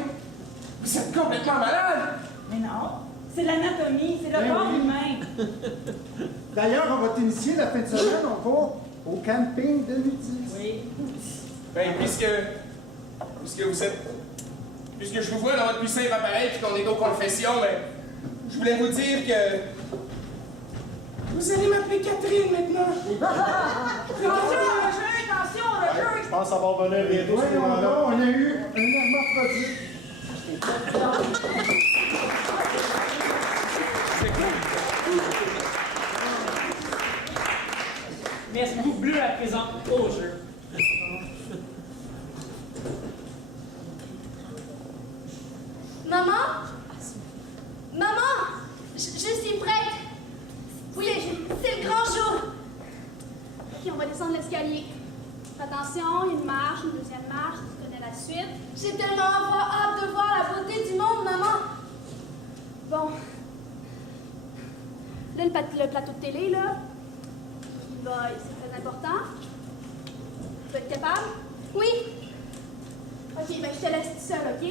vous êtes complètement malade! Mais non, c'est l'anatomie, c'est le Ben corps oui. humain. D'ailleurs, on va t'initier la fin de semaine, on va au camping de nudistes. Oui. Ben, puisque je vous vois dans votre puissant appareil puis qu'on est aux confessions, ben, je voulais vous dire que vous allez m'appeler Catherine maintenant. Attention, le jeu! Je pense avoir venir bientôt. Voyons, on a eu un hermaphrodite. Merci beaucoup, Bleu, à présent au jeu. Maman? Maman? Je suis prête. Oui, c'est le grand jour. Ok, on va descendre l'escalier. Attention, une marche, une deuxième marche, tu connais la suite. J'ai tellement hâte de voir la beauté du monde, maman. Bon. Là, le plateau de télé, là. C'est très important. Tu vas être capable? Oui. Ok, ben je te laisse tout seul, ok?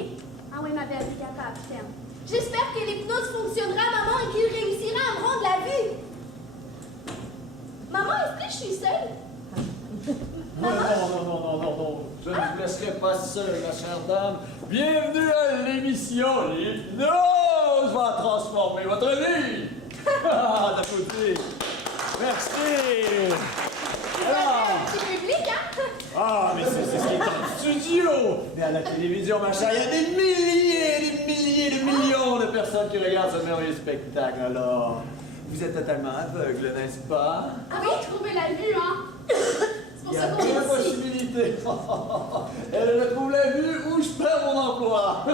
Ah oui, ma belle, t'es capable, je t'aime. J'espère que l'hypnose fonctionnera, maman, et qu'il réussira à me rendre la vue. Maman, est-ce que je suis seule? Non. Je ne vous laisserai pas seul, ma chère dame. Bienvenue à l'émission L'hypnose va transformer votre vie. D'applaudir. Merci. Un petit public, hein? Ah, mais c'est ce qui est en studio. Mais à la télévision, ma chère, il y a des milliers, des millions de personnes qui regardent ce merveilleux spectacle. Alors, vous êtes totalement aveugle, n'est-ce pas? Ah oui, trouver la vue, hein? C'est pour Il y ça a qu'on deux est ici. possibilités. Elle trouve la vue ou je perds mon emploi.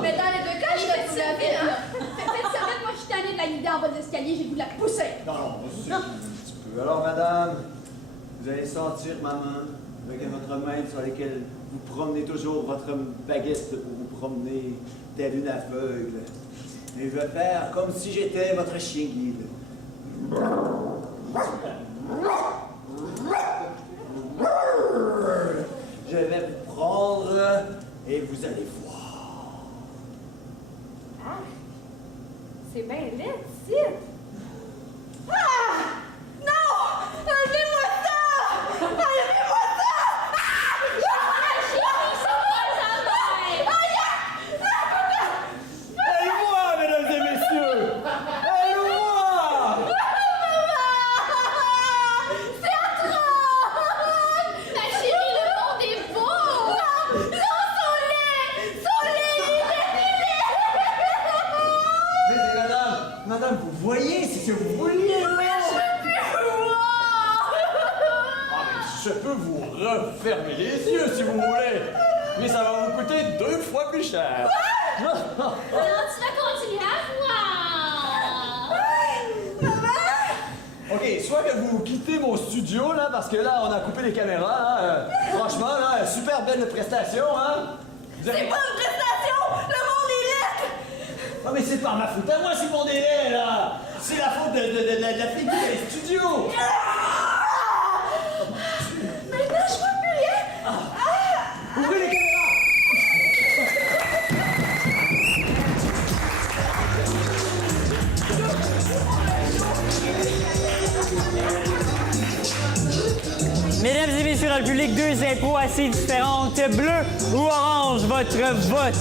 Mais dans les deux cas, je vais vous laver, hein? Faites ça, moi, je suis tannée de la l'idée en bas de l'escalier, j'ai voulu la pousser. Non, c'est un petit peu. Alors, madame, vous allez sentir ma main avec votre main sur laquelle vous promenez toujours votre baguette pour vous promener telle une aveugle. Et je vais faire comme si j'étais votre chien guide. Je vais vous prendre et vous allez voir. Ah, c'est bien laid, ici. Ah! Non! Enlevez-moi ça! Enlevez-moi ça! Ah! Chérie, ça va, Elle voit, mesdames et messieurs! Elle voit! c'est atroce! Ma chérie, le monde est beau! Non, sont laids, Mais madame, vous voyez, c'est ce que vous vouliez, non? Je peux vous refermer les yeux si vous voulez, mais ça va vous coûter 2 fois plus cher. Alors, tu vas continuer à voir! Ok, soit que vous quittez mon studio, là, parce que là, on a coupé les caméras, là. Franchement, là, super belle prestation, hein? C'est pas une prestation! Le monde est laid! Ah, mais c'est pas ma faute à moi si mon délai, là! C'est la faute de la fille qui est au studio! Maintenant, je vois plus rien! Ouvrez les caméras! reçu dans le public 2 impros assez différentes. Bleu ou orange, votre vote?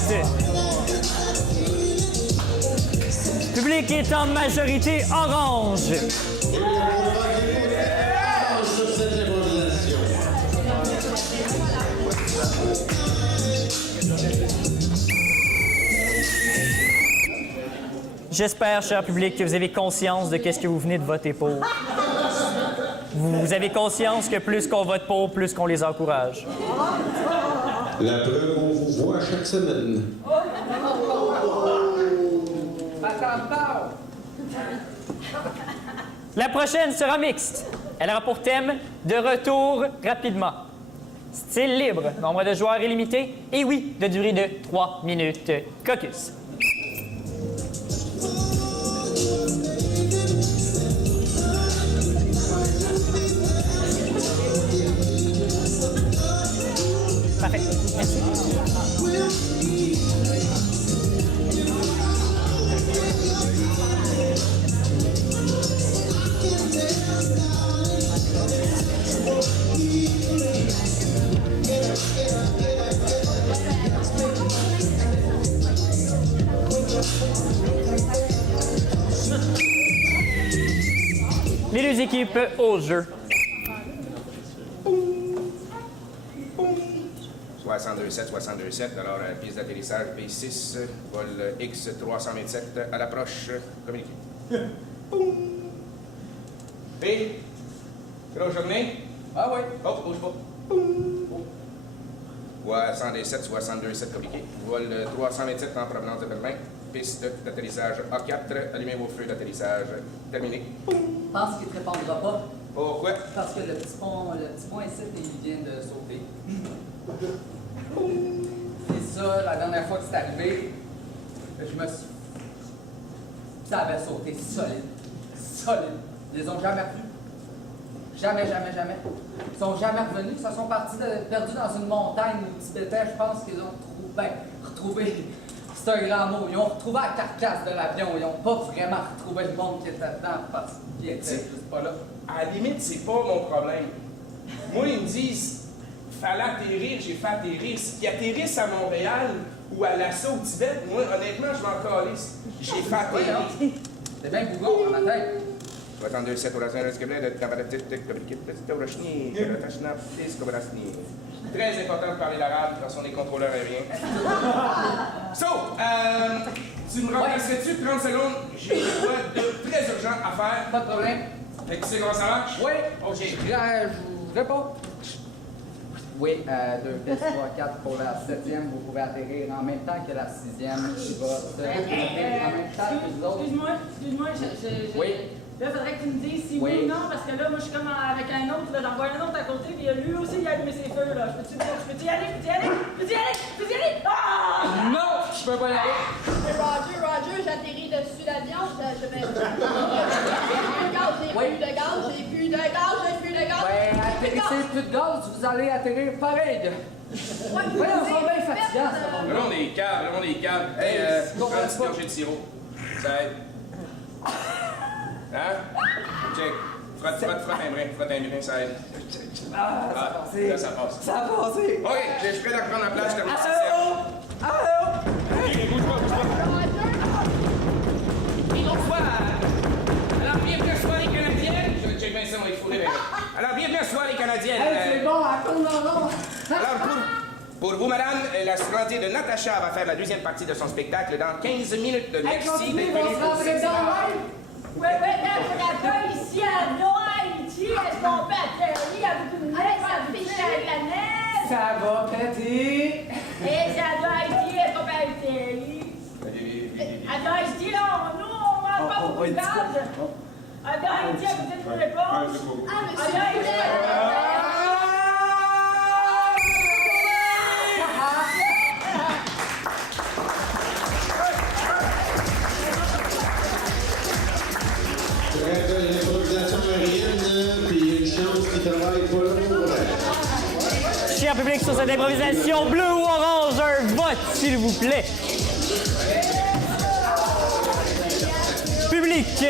Le public est en majorité orange. J'espère, cher public, que vous avez conscience de qu'est-ce que vous venez de voter pour. Vous avez conscience que plus qu'on vote pour, plus qu'on les encourage. La preuve, on vous voit chaque semaine. La prochaine sera mixte. Elle aura pour thème « De retour rapidement ». Style libre, nombre de joueurs illimité, et oui, de durée de 3 minutes. Caucus. Parfait. Merci. Les deux équipes au jeu. 62-7, 62-7. Alors, piste d'atterrissage P6, vol X327 à l'approche. Communiqué. P. Grosse journée? Ah oui. Oh, bouge pas. 62-7, communiqué. Vol 327 en provenance de Berlin. Piste d'atterrissage A4. Allumez vos feux d'atterrissage. Terminé. Je pense qu'il ne te répondra pas. Pourquoi? Parce que le petit pont ici, il vient de sauter. C'est ça, la dernière fois que c'est arrivé, je me suis... Ça avait sauté solide. Solide. Ils les ont jamais revus. Jamais. Ils sont jamais revenus. Ils se sont perdus dans une montagne au Tibétain. Je pense qu'ils ont retrouvé... C'est un grand mot. Ils ont retrouvé la carcasse de l'avion. Ils n'ont pas vraiment retrouvé le monde qui était dedans parce qu'il était juste pas là. À la limite, c'est pas mon problème. Moi, ils me disent, fallait atterrir, j'ai fait atterrir. Qu'ils atterrissent à Montréal ou à l'assaut au Tibet, moi, honnêtement, je m'en calisse. J'ai fait atterrir. C'est bien Google dans ma tête. 62-7 orations de Tabaratite, Communiqué, Petite Orachni, Karatachna, Ptis, Kobrasni. Très important de parler l'arabe quand on est contrôleur aérien. So, tu me remplacerais-tu 30 secondes? J'ai une voie de très urgent à faire. Pas de problème. Fait que tu sais comment ça marche? Oui. OK. Je réponds. Oui, 2, 3, 4 pour la 7e. Vous pouvez atterrir en même temps que la 6e qui va se atterrir en même temps que vous autres. Excuse-moi, Oui. Là, il faudrait que tu me dises si oui ou non, parce que là, moi, je suis comme avec un autre, là, j'en vois un autre à côté, puis lui aussi, il a allumé ses feux, là. Peux-tu y aller? Ah! Non, je peux pas y aller. Roger, j'atterris dessus l'avion, je vais... J'ai plus de gaz. Ouais, atterrissez plus de gaz, vous allez atterrir pareil. Ouais, voyons, on sont bien fatigants, ça. Le monde est calme, Hey, prends un petit gorgée de sirop. Ça aide. Hein? Check. Frotte un brin, ça aide. Ça a passé. Là, ça passe. Ça a passé. OK, je suis prêt à prendre la place, je termine le Allô? OK, bouge pas. Et l'autre fois, alors bienvenue à Soirée Canadienne. Je check bien ça, moi, il faut les Alors, bienvenue à Soirée Canadienne. C'est bon, à tourne dans Alors, pour vous, madame, la soirée de Natacha va faire la deuxième partie de son spectacle dans 15 minutes. Merci d'être venue pour cette séance. Ouais, d'accord, ici à Haïti, est-ce qu'on peut atterrir avec une neige à la neige? Ça va péter. Et c'est à Haïti, est-ce qu'on peut atterrir? À Haïti, là, nous, on mange pas beaucoup de gaz. À Haïti, vous êtes une réponse? À Haïti, L'improvisation aérienne, puis une chance qui travaille pas là. Cher public, sur cette improvisation, bleu ou orange, un vote, s'il vous plaît. Public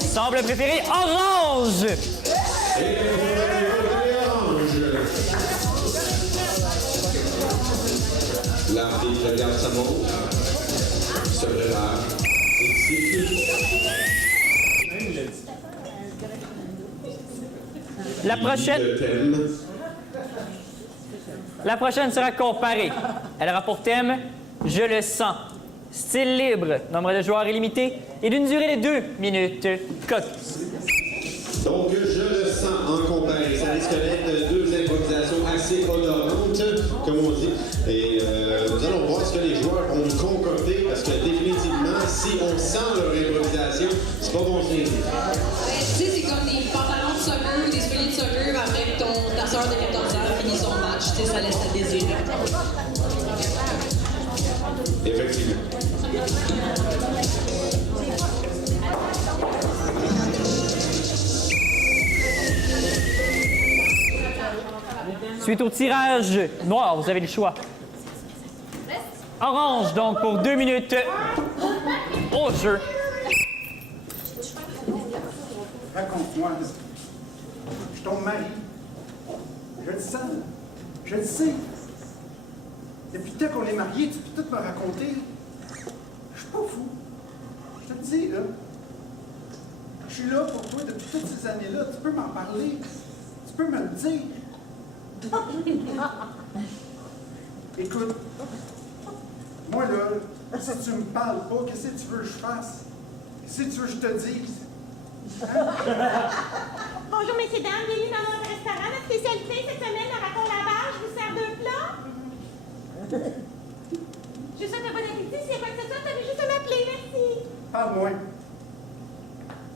semble préférer orange. l'arbitre regarde sa montre, se prépare. La prochaine sera comparée. Elle aura pour thème « Je le sens ». Style libre, nombre de joueurs illimité et d'une durée de 2 minutes. Coq. Donc, je le sens en comparé. Ça risque d'être deux improvisations assez honorantes, comme on dit. Et nous allons voir ce que les joueurs ont concocté, parce que définitivement, si on sent leur improvisation, c'est pas bon signe. Tu sais, c'est comme des pantalons de soccer, des souliers de soccer après que ta soeur de 14 ans finit son match. Tu sais, ça laisse à désirer. Effectivement. Suite au tirage noir, vous avez le choix. Orange, donc, pour 2 minutes au jeu. Raconte-moi. Je tombe mari. Je le sens. Je le sais. Depuis le temps qu'on est mariés, tu peux tout me raconter. Je suis pas fou. Je te le dis, là. Je suis là pour toi depuis toutes ces années-là. Tu peux m'en parler. Tu peux me le dire. Écoute, moi là, si tu me parles pas, qu'est-ce que tu veux que je fasse? Qu'est-ce que tu veux que je te dise? Hein? Bonjour, messieurs, dames. Bienvenue dans notre restaurant. Notre spécialité cette semaine, le racon lavage. Je vous sers 2 plats. Je vous souhaite un bon appétit. S'il y a quoi que ce soit, t'avais juste à m'appeler. Merci. Parle-moi.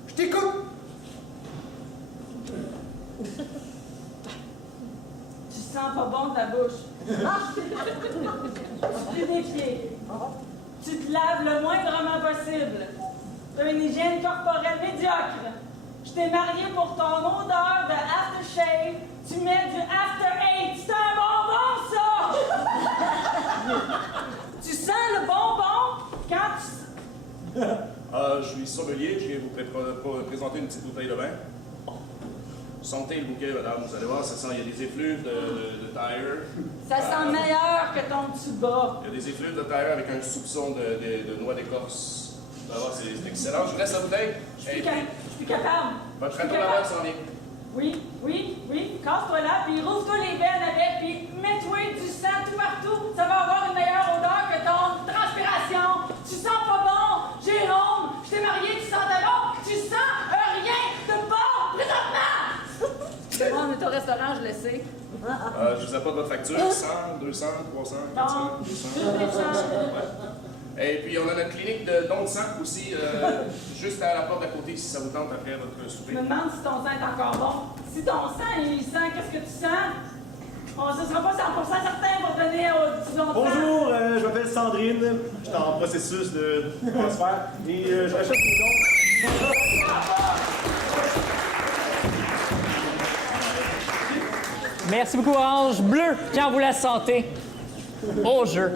Je t'écoute. Tu sens pas bon de ta bouche. Tu t'es défié. Tu te laves le moindrement possible. Tu as une hygiène corporelle médiocre. Je t'ai marié pour ton odeur de aftershave. Tu mets du after eight. C'est un bonbon, ça! Tu sens le bonbon quand tu... Je suis sommelier, je viens vous présenter une petite bouteille de vin. Sentez le bouquet, madame, vous allez voir, ça sent, il y a des effluves de tire. Ça sent meilleur que ton petit bas. Il y a des effluves de tire avec un soupçon de noix d'écorce. Vous allez voir, c'est excellent. Je vous laisse la bouteille. Je suis plus capable. Votre racon lavage s'en vient. Oui. Casse-toi là, puis rouvre-toi les veines avec, puis mets-toi du sang tout partout. Ça va avoir une meilleure odeur que ton transpiration. Tu sens pas bon, Jérôme. Je t'ai marié, tu sentais bon. Tu sens rien de bon présentement. C'est bon, on est au restaurant, je le sais. Je vous apporte votre facture. 100, 200, 300, 400, 200. Et puis, on a notre clinique de don de sang aussi, juste à la porte d'à côté, si ça vous tente après votre souper. Je me demande si ton sang est encore bon. Si ton sang, il sent, qu'est-ce que tu sens? On ne sera pas 100% certain pour donner au petit don de sang. Bonjour, je m'appelle Sandrine. Je suis en processus de transfert et je rachète des dons. Merci beaucoup, Orange. Bleu, quand vous la sentez, au jeu.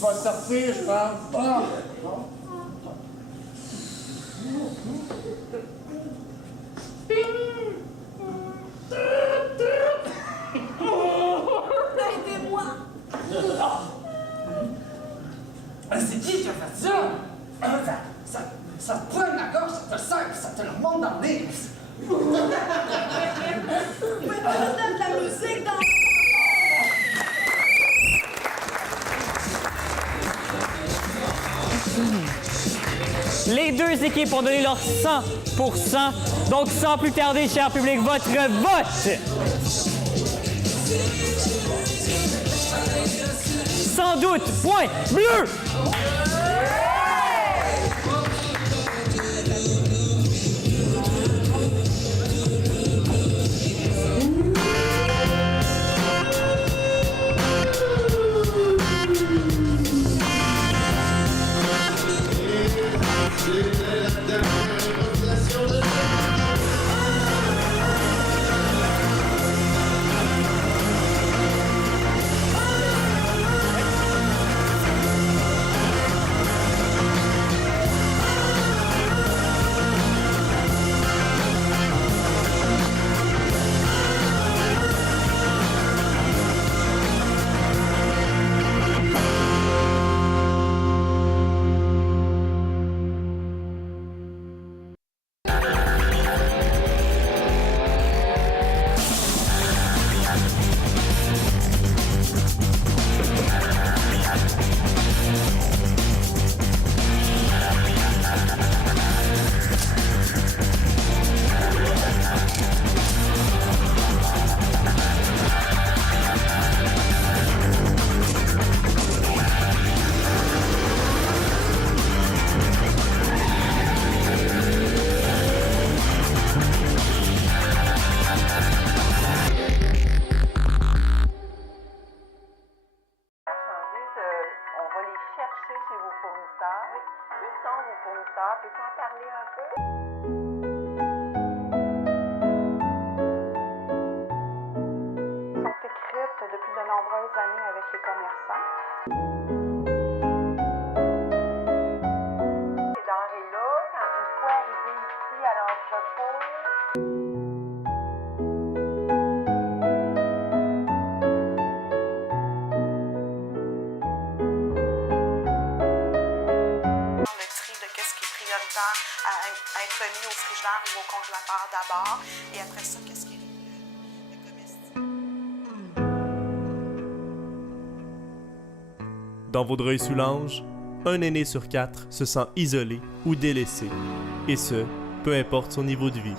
Je vais sortir, je pense. Ah. Aidez-moi! C'est qui a fait ça? Ça te pointe la gorge, ça te serre, ça te le remonte dans le nez. Vous pouvez pas nous mettre de la musique dans... Les deux équipes ont donné leur 100%. Donc, sans plus tarder, cher public, votre vote! 100 doute, point bleu! Peux-tu en parler un peu? Ils sont écrites depuis de nombreuses années avec les commerçants. Ces denrées-là, une fois arrivées ici à l'entrepôt, à être mis au frigidaire ou au congélateur d'abord, et après ça, qu'est-ce qui est le comestible? Dans Vaudreuil-Soulanges, un aîné sur 4 se sent isolé ou délaissé, et ce, peu importe son niveau de vie.